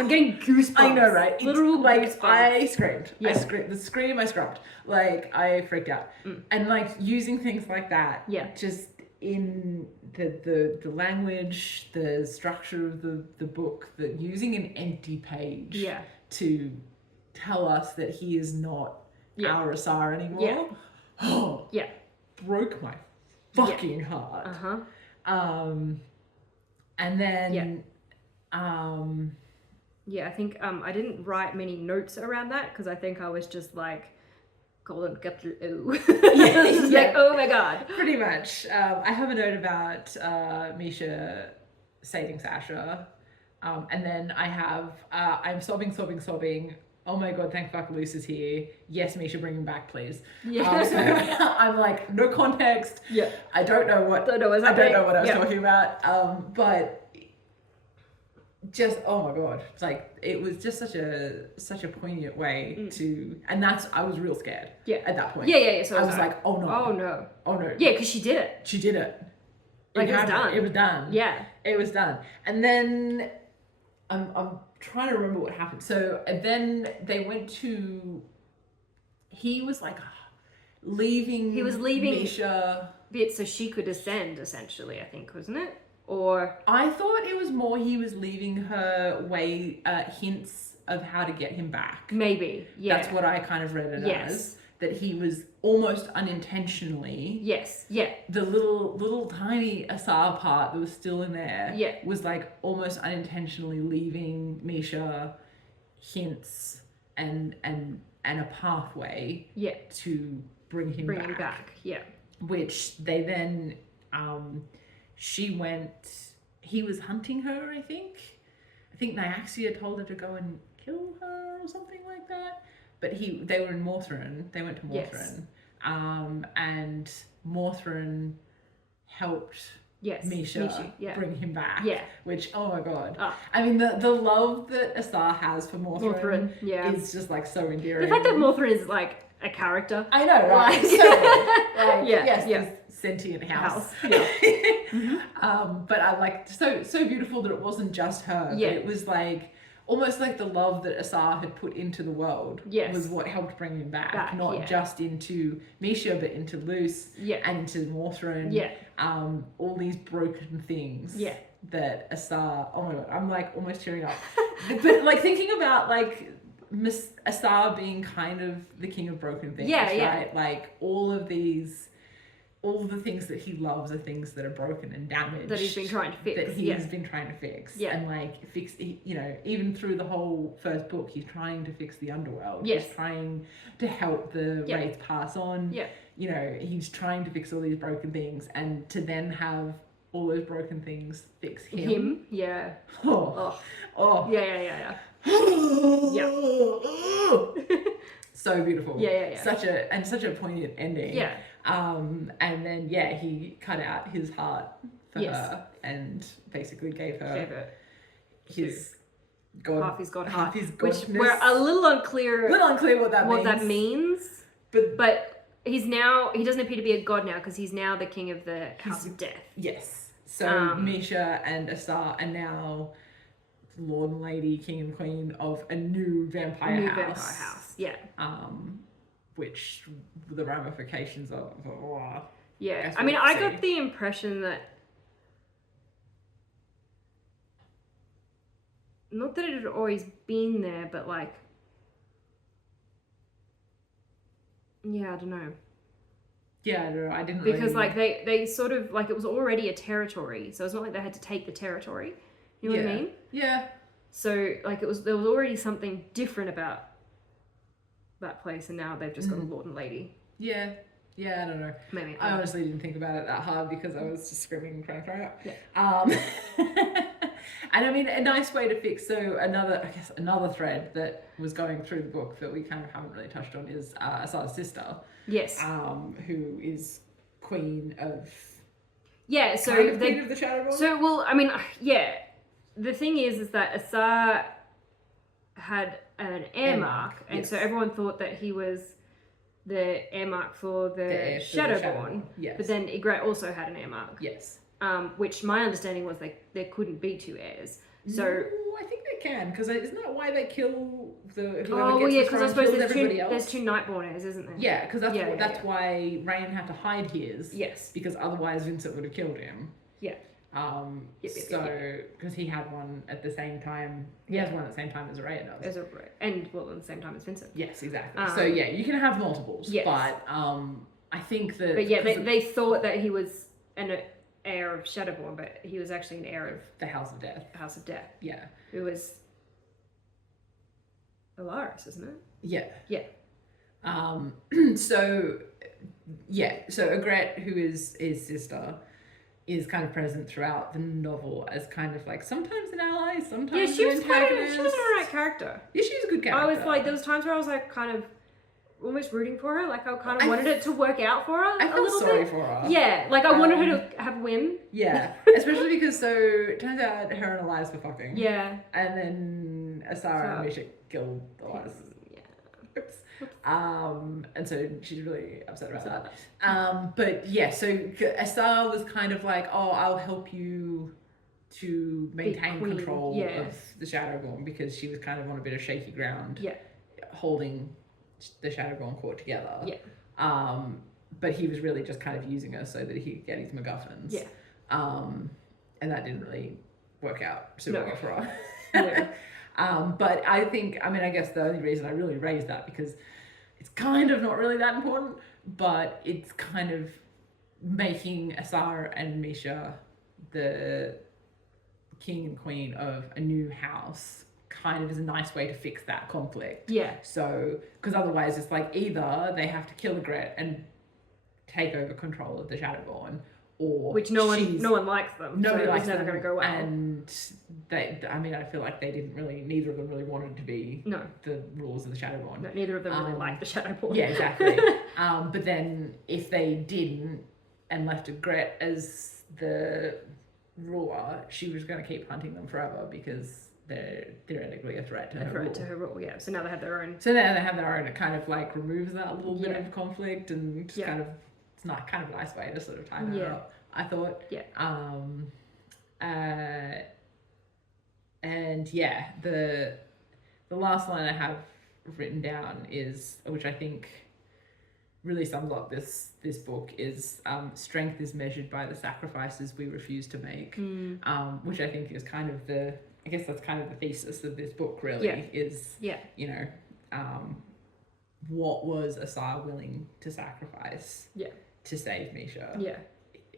getting goosebumps. I know, right? Literal goosebumps. I screamed. Yeah. I screamed. The scream I scrubbed. Like I freaked out. And like using things like that. Yeah. Just in the language, the structure of the book, using an empty page to tell us that he is not our Asar anymore. Yeah. Oh, yeah. Broke my fucking heart. And then I think I didn't write many notes around that because I think I was just like golden capital O. Like, oh my god. Pretty much. I have a note about Misha saving Sasha. And then I have I'm sobbing. Oh my god, thank fuck Luce is here. Yes, Misha, bring him back, please. Yeah. So I'm like, no context. Yeah. I don't know what I was talking about. But just, oh my god, it's like, it was just such a poignant way to, and I was real scared at that point. So I was like, oh no. Yeah, because she did it. Like, it was done. It was done. Yeah. It was done. And then I'm trying to remember what happened. So then they went to, he was leaving Misha. So she could ascend, essentially, I think, wasn't it? Or I thought it was more he was leaving her hints of how to get him back. Maybe, yeah. That's what I kind of read it as. That he was almost unintentionally. Yes, yeah. The little tiny Asar part that was still in there. Yeah. Was like almost unintentionally leaving Misha hints and a pathway. Yeah. To bring him back. Yeah. Which they then he was hunting her, I think Nyaxia told her to go and kill her or something like that, but they were in Morthrin, they went to Morthrin. And Morthrin helped Misha bring him back, which, oh my god, I mean the love that Asar has for Morthrin is just like so endearing. The fact that Morthrin is like a character, I know, right? This sentient house. But I like so beautiful that it wasn't just her, but it was like almost like the love that Asar had put into the world was what helped bring him back not just into Misha but into Luce and into Morthrin. All these broken things that Asar, oh my god, I'm like almost tearing up. But like thinking about like Asar being kind of the king of broken things, right? Like all of the things that he loves are things that are broken and damaged. That he's been trying to fix. And like fix, even through the whole first book, he's trying to fix the underworld. He's trying to help the Wraith pass on. He's trying to fix all these broken things, and to then have all those broken things fix him. Yeah. Oh. Yeah. So beautiful. Yeah. Such a poignant ending. Yeah. And then he cut out his heart for her and basically gave her his god, half his godhead, half his godness. Which we're a little unclear what that means. But he doesn't appear to be a god now because he's now the king of the House of Death. Yes. So Misha and Asar are now Lord and Lady, King and Queen of a new vampire house. Yeah. Which the ramifications of. I mean, I got the impression that not that it had always been there, but like, I don't know. Yeah, I don't know. I didn't because like they sort of like it was already a territory, so it's not like they had to take the territory. You know what I mean? Yeah. So like there was already something different about that place, and now they've just got a Lord and Lady. Yeah, I don't know. Maybe. I honestly didn't think about it that hard because I was just screaming and trying to throw it up. Yeah. And I mean, a nice way to fix, so another thread that was going through the book that we kind of haven't really touched on is Asar's sister. Yes. Who is queen of... Yeah, so... queen of the Shadowborn? So, well, I mean, the thing is that Asar had an air mark, and so everyone thought that he was the air mark for the Shadowborn. Yes. But then Ygritte also had an air mark. Yes. Which my understanding was there couldn't be two heirs. So no, I think they can, because isn't that why they kill the because I suppose there's two Nightborn heirs, isn't there? Yeah, because that's why Rain had to hide his. Yes. Because otherwise Vincent would have killed him. Yeah. Because he had one at the same time. He has one at the same time as Araya does. At the same time as Vincent. Yes, exactly. So you can have multiples. Yes. But I think that. But yeah, they thought that he was an heir of Shadowborn, but he was actually an heir of the House of Death. House of Death. Yeah. Who was Alaris, isn't it? Yeah. Yeah. So Ygritte, who is his sister, is kind of present throughout the novel as kind of like sometimes an ally, sometimes she was an antagonist. She was an alright character. Yeah, she was a good character. I was like, there was times where I was like kind of almost rooting for her. Like I kind of wanted it to work out for her. I felt sorry for her. Yeah, like I wanted her to have a win. Yeah, especially because it turns out her and Elias were fucking. Yeah. And then Asara and Misha killed Elias. Oops. And so she's really upset about that. But yeah, so Asar was kind of like, oh, I'll help you to maintain control of the Shadowborn, because she was kind of on a bit of shaky ground, holding the Shadowborn court together. Yeah. But he was really just kind of using her so that he could get his MacGuffins. Yeah. And that didn't really work out super well for her. No. But I guess the only reason I really raised that, because it's kind of not really that important, but it's kind of making Asar and Misha the king and queen of a new house kind of is a nice way to fix that conflict. Yeah. So, because otherwise it's like either they have to kill Ygritte and take over control of the Shadowborn, or which no one likes them. Nobody likes them. It's never going to go well. And I feel like neither of them really wanted to be the rulers of the Shadowborn. No, neither of them really liked the Shadowborn. Yeah, exactly. But then if they didn't and left Ygritte as the ruler, she was going to keep hunting them forever, because they're theoretically a threat to her rule. Yeah. So now they have their own. It kind of like removes that little bit of conflict, and just kind of, it's not kind of a nice way to sort of tie that up, I thought. Yeah. And the last line I have written down is, which I think really sums up this book, is strength is measured by the sacrifices we refuse to make, which I think is kind of that's kind of the thesis of this book, really, is, you know, what was Asar willing to sacrifice to save Misha?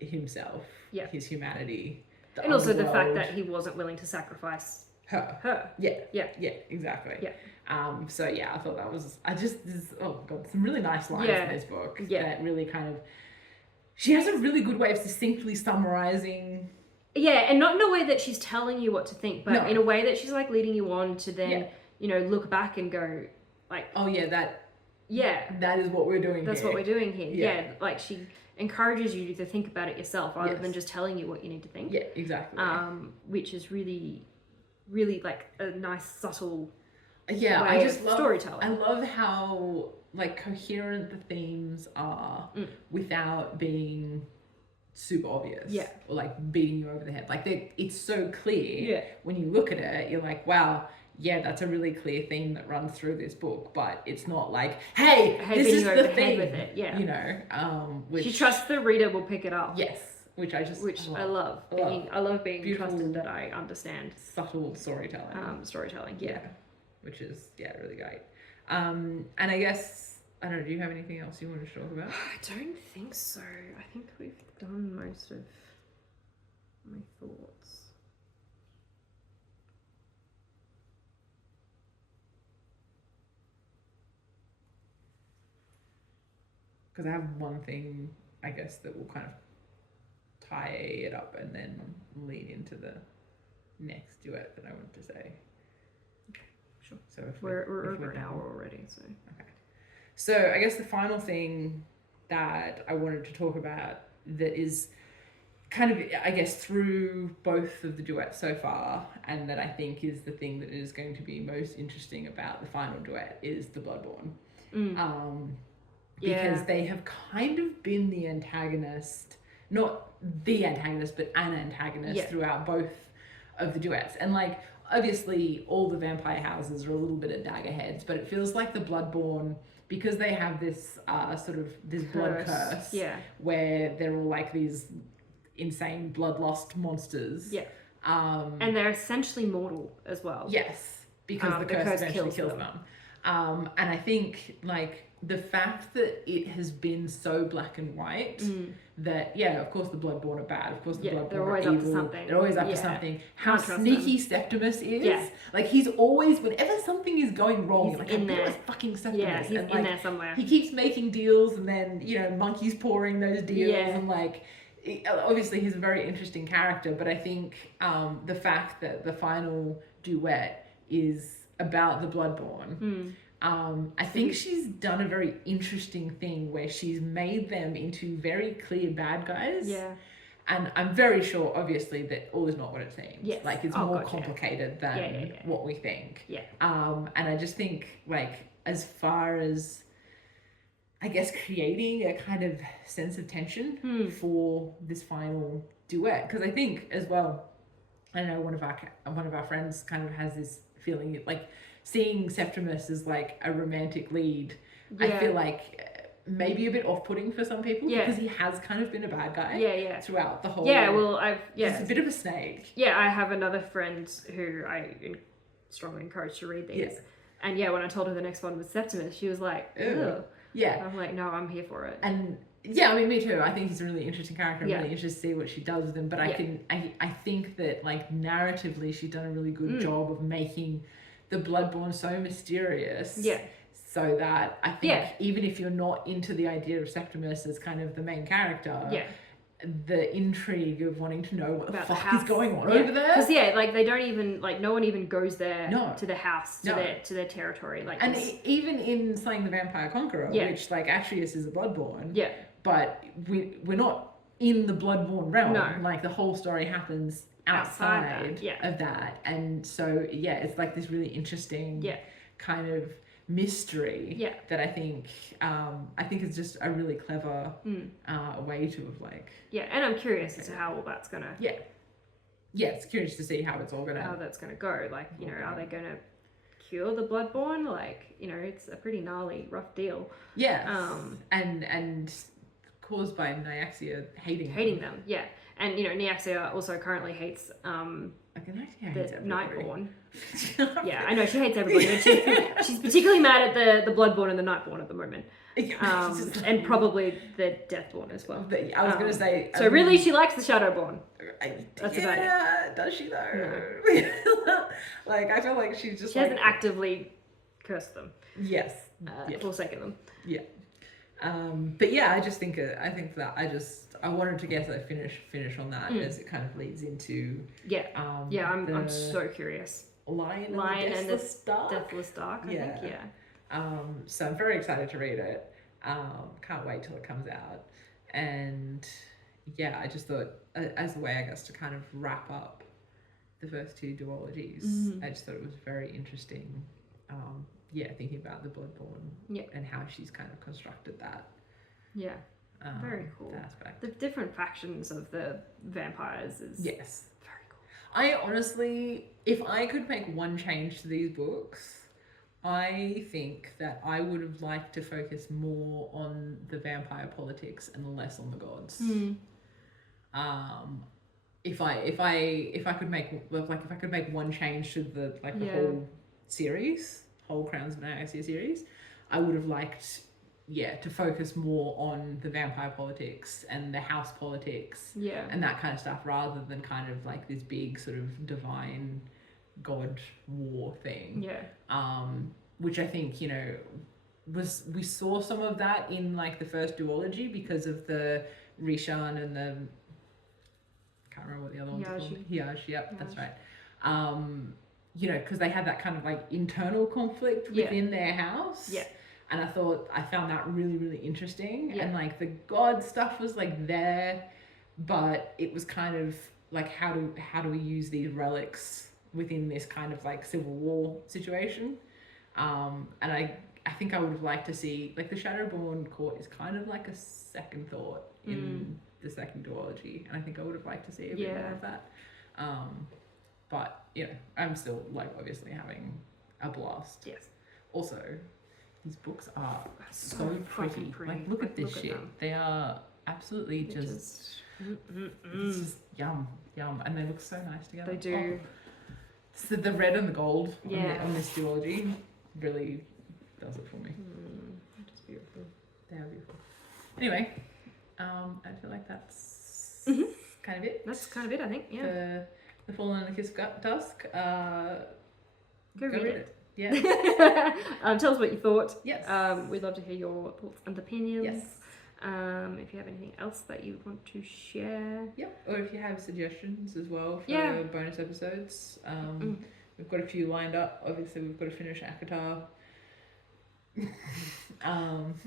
Himself, his humanity, and also the fact that he wasn't willing to sacrifice her. Yeah, exactly. So I thought that was, some really nice lines in this book that really kind of, she has a really good way of succinctly summarizing. Yeah, and not in a way that she's telling you what to think, but in a way that she's like leading you on to then, you know, look back and go like, oh yeah, that is what we're doing. That's what we're doing here. Yeah, like she encourages you to think about it yourself rather than just telling you what you need to think. Yeah, exactly. Which is really, really like a nice subtle way I just of love storytelling. I love how like coherent the themes are without being super obvious, or like beating you over the head. Like it's so clear when you look at it. You're like, wow, that's a really clear theme that runs through this book. But it's not like, hey this is the thing with it. You know, which she trusts the reader will pick it up. Yes, which I love being trusted that I understand subtle storytelling. Which is really great. And I guess, I don't know, do you have anything else you wanted to talk about? I don't think so. I think we've done most of my thoughts. Because I have one thing, I guess, that will kind of tie it up and then lead into the next duet that I wanted to say. Okay, sure. So if we're over an hour already, so. Okay. So I guess the final thing that I wanted to talk about that is kind of, I guess, through both of the duets so far, and that I think is the thing that is going to be most interesting about the final duet, is the Bloodborne. Because they have kind of been the antagonist, not the antagonist, but an antagonist throughout both of the duets. And like, obviously all the vampire houses are a little bit at daggerheads, but it feels like the Bloodborne, because they have this sort of this blood curse, where they're all like these insane bloodlust monsters. Yeah. And they're essentially mortal as well. Yes, because the curse eventually kills them. And I think like the fact that it has been so black and white that of course the Bloodborne are bad, of course the Bloodborne are evil. They're always up to something. How sneaky Septimus is. Yeah. Like he's always, whenever something is going wrong, he's like, in there. Fucking Septimus. Yeah, he's and, in there somewhere. He keeps making deals, and then monkeys pouring those deals, and like. Obviously he's a very interesting character, but I think the fact that the final duet is about the Bloodborne, I think she's done a very interesting thing where she's made them into very clear bad guys. Yeah. And I'm very sure, obviously, that all is not what it seems. Yes. Like, it's more complicated than what we think. Yeah. And I just think, like, as far as, I guess, creating a kind of sense of tension for this final duet. Because I think, as well, I know one of our friends kind of has this feeling, like, seeing Septimus as, like, a romantic lead, I feel like maybe a bit off-putting for some people because he has kind of been a bad guy throughout the whole... Yeah, well, he's a bit of a snake. Yeah, I have another friend who I strongly encourage to read these. Yeah. And when I told her the next one was Septimus, she was like, ugh. Yeah. I'm like, no, I'm here for it. And I mean, me too. I think he's a really interesting character. I'm really interested to see what she does with him. But I think that, like, narratively, she's done a really good job of making the Bloodborne so mysterious. Yeah. So that I think even if you're not into the idea of Septimus as kind of the main character, the intrigue of wanting to know what the fuck is going on over there. Because like they don't even, like, no one even goes there to the house, to their territory. Like, and even in Slaying the Vampire Conqueror, which, like, Atreus is a Bloodborne, but we're not in the Bloodborne realm. No. Like, the whole story happens outside of that. And so it's like this really interesting kind of mystery that I think is just a really clever way to have, like, and I'm curious as to how all that's gonna it's curious to see how that's gonna go. Like, are they gonna cure the Bloodborne? Like, it's a pretty gnarly, rough deal. And caused by Nyaxia hating them. And Nyaxia also currently hates the Nightborne. I know she hates everybody, but she's particularly mad at the Bloodborne and the Nightborne at the moment. And probably the Deathborne as well. I was going to say... So really, she likes the Shadowborn. That's about it. Yeah, does she though? No. Like, I feel like she's just... She hasn't actively cursed them. Yes. Forsaken them. Yeah. But I just think that I wanted to get a finish on that as it kind of leads into I'm so curious. Lion and the Deathless Dark, I think. So I'm very excited to read it. Can't wait till it comes out. And I just thought, as a way, I guess, to kind of wrap up the first two duologies, I just thought it was very interesting. Thinking about the Bloodborne and how she's kind of constructed that. Yeah. Very cool. Aspect. The different factions of the vampires is very cool. I honestly, if I could make one change to these books, I think that I would have liked to focus more on the vampire politics and less on the gods. If I could make one change to the whole series, whole Crowns of Nyaxia series, I would have liked to focus more on the vampire politics and the house politics and that kind of stuff, rather than kind of like this big sort of divine god war thing. Which I think, we saw some of that in, like, the first duology because of the Rishon and the, I can't remember what the other one's called. Hiaj, that's right. Because they had that kind of, like, internal conflict within their house. And I found that really, really interesting. And, like, the god stuff was, like, there, but it was kind of like, how do we use these relics within this kind of, like, civil war situation? And I think I would have liked to see, like, the Shadowborn court is kind of like a second thought in the second duology, and I think I would have liked to see a bit more of that. But I'm still, like, obviously having a blast. Yes. Also, these books are so pretty. Like, look at this shit. They are absolutely. It's just yum, and they look so nice together. They do. So the red and the gold on this duology really does it for me. It's beautiful. They are beautiful. Anyway, I feel like that's kind of it. That's kind of it, I think. Yeah. The Fallen and the Kiss of Dusk. Go read it. Yeah. Tell us what you thought. Yes. We'd love to hear your thoughts and opinions. Yes. If you have anything else that you want to share. Yep. Or if you have suggestions as well for bonus episodes. We've got a few lined up. Obviously, we've got to finish Akatar.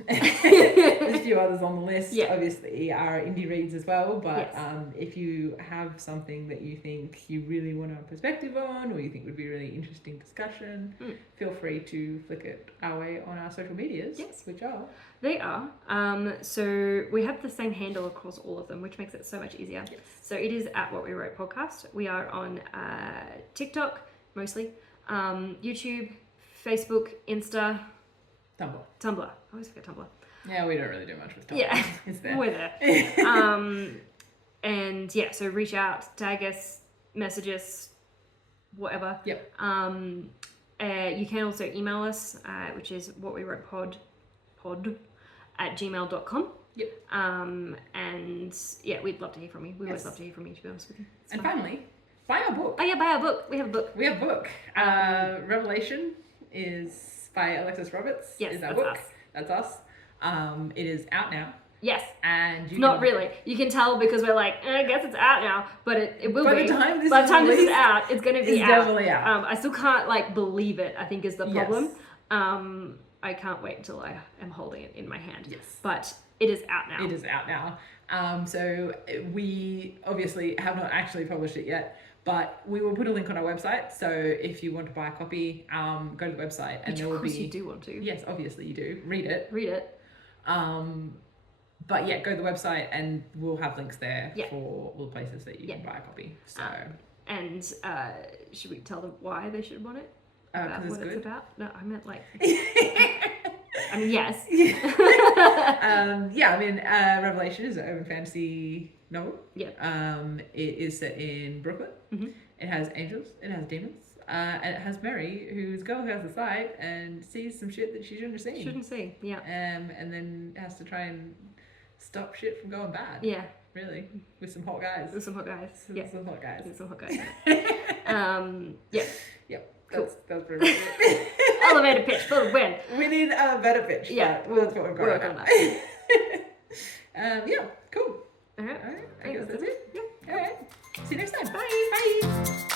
There's a few others on the list. Obviously our indie reads as well, but if you have something that you think you really want a perspective on, or you think would be a really interesting discussion, feel free to flick it our way on our social medias, which are so we have the same handle across all of them, which makes it so much easier. So it is at What We Wrote Podcast. We are on TikTok mostly, YouTube, Facebook, Insta, Tumblr. I always forget Tumblr. Yeah, we don't really do much with Tumblr. Yeah, it's there. We're there. And yeah, so reach out, tag us, message us, whatever. Yep. You can also email us, which is whatwewrotepod at gmail.com. Yep. And yeah, we'd love to hear from you. We always love to hear from you, to be honest with you. And finally, buy our book. Oh yeah, buy our book. We have a book. We have a book. Revelation is by Alexis Roberts. Yes, is our that's book. us. That's us. It is out now. Yes. And you not really. You can tell because we're like, I guess it's out now, but it will be. By the time this is out, it's going to be out. Definitely out. I still can't believe it, I think is the problem. Yes. I can't wait until I am holding it in my hand. Yes. But it is out now. It is out now. So we obviously have not actually published it yet, but we will put a link on our website. So if you want to buy a copy, go to the website and there will be. Of course you do want to. Yes, obviously you do. Read it. But yeah, go to the website and we'll have links there for all the places that you can buy a copy. So and should we tell them why they should want it? About what it's about? No, I meant I mean, yes. Revelation is an urban fantasy novel. It is set in Brooklyn. It has angels, it has demons, and it has Mary, who's a girl who has a sight and sees some shit that she shouldn't see. And then has to try and stop shit from going bad. Really, with some hot guys. Some hot guys. Cool. That's pretty much it. Elevator pitch for the win. We need a better pitch. Yeah, that's what we've got. Work on that. Cool. All right. I guess that's it. Yeah. All right. See you next time. Bye.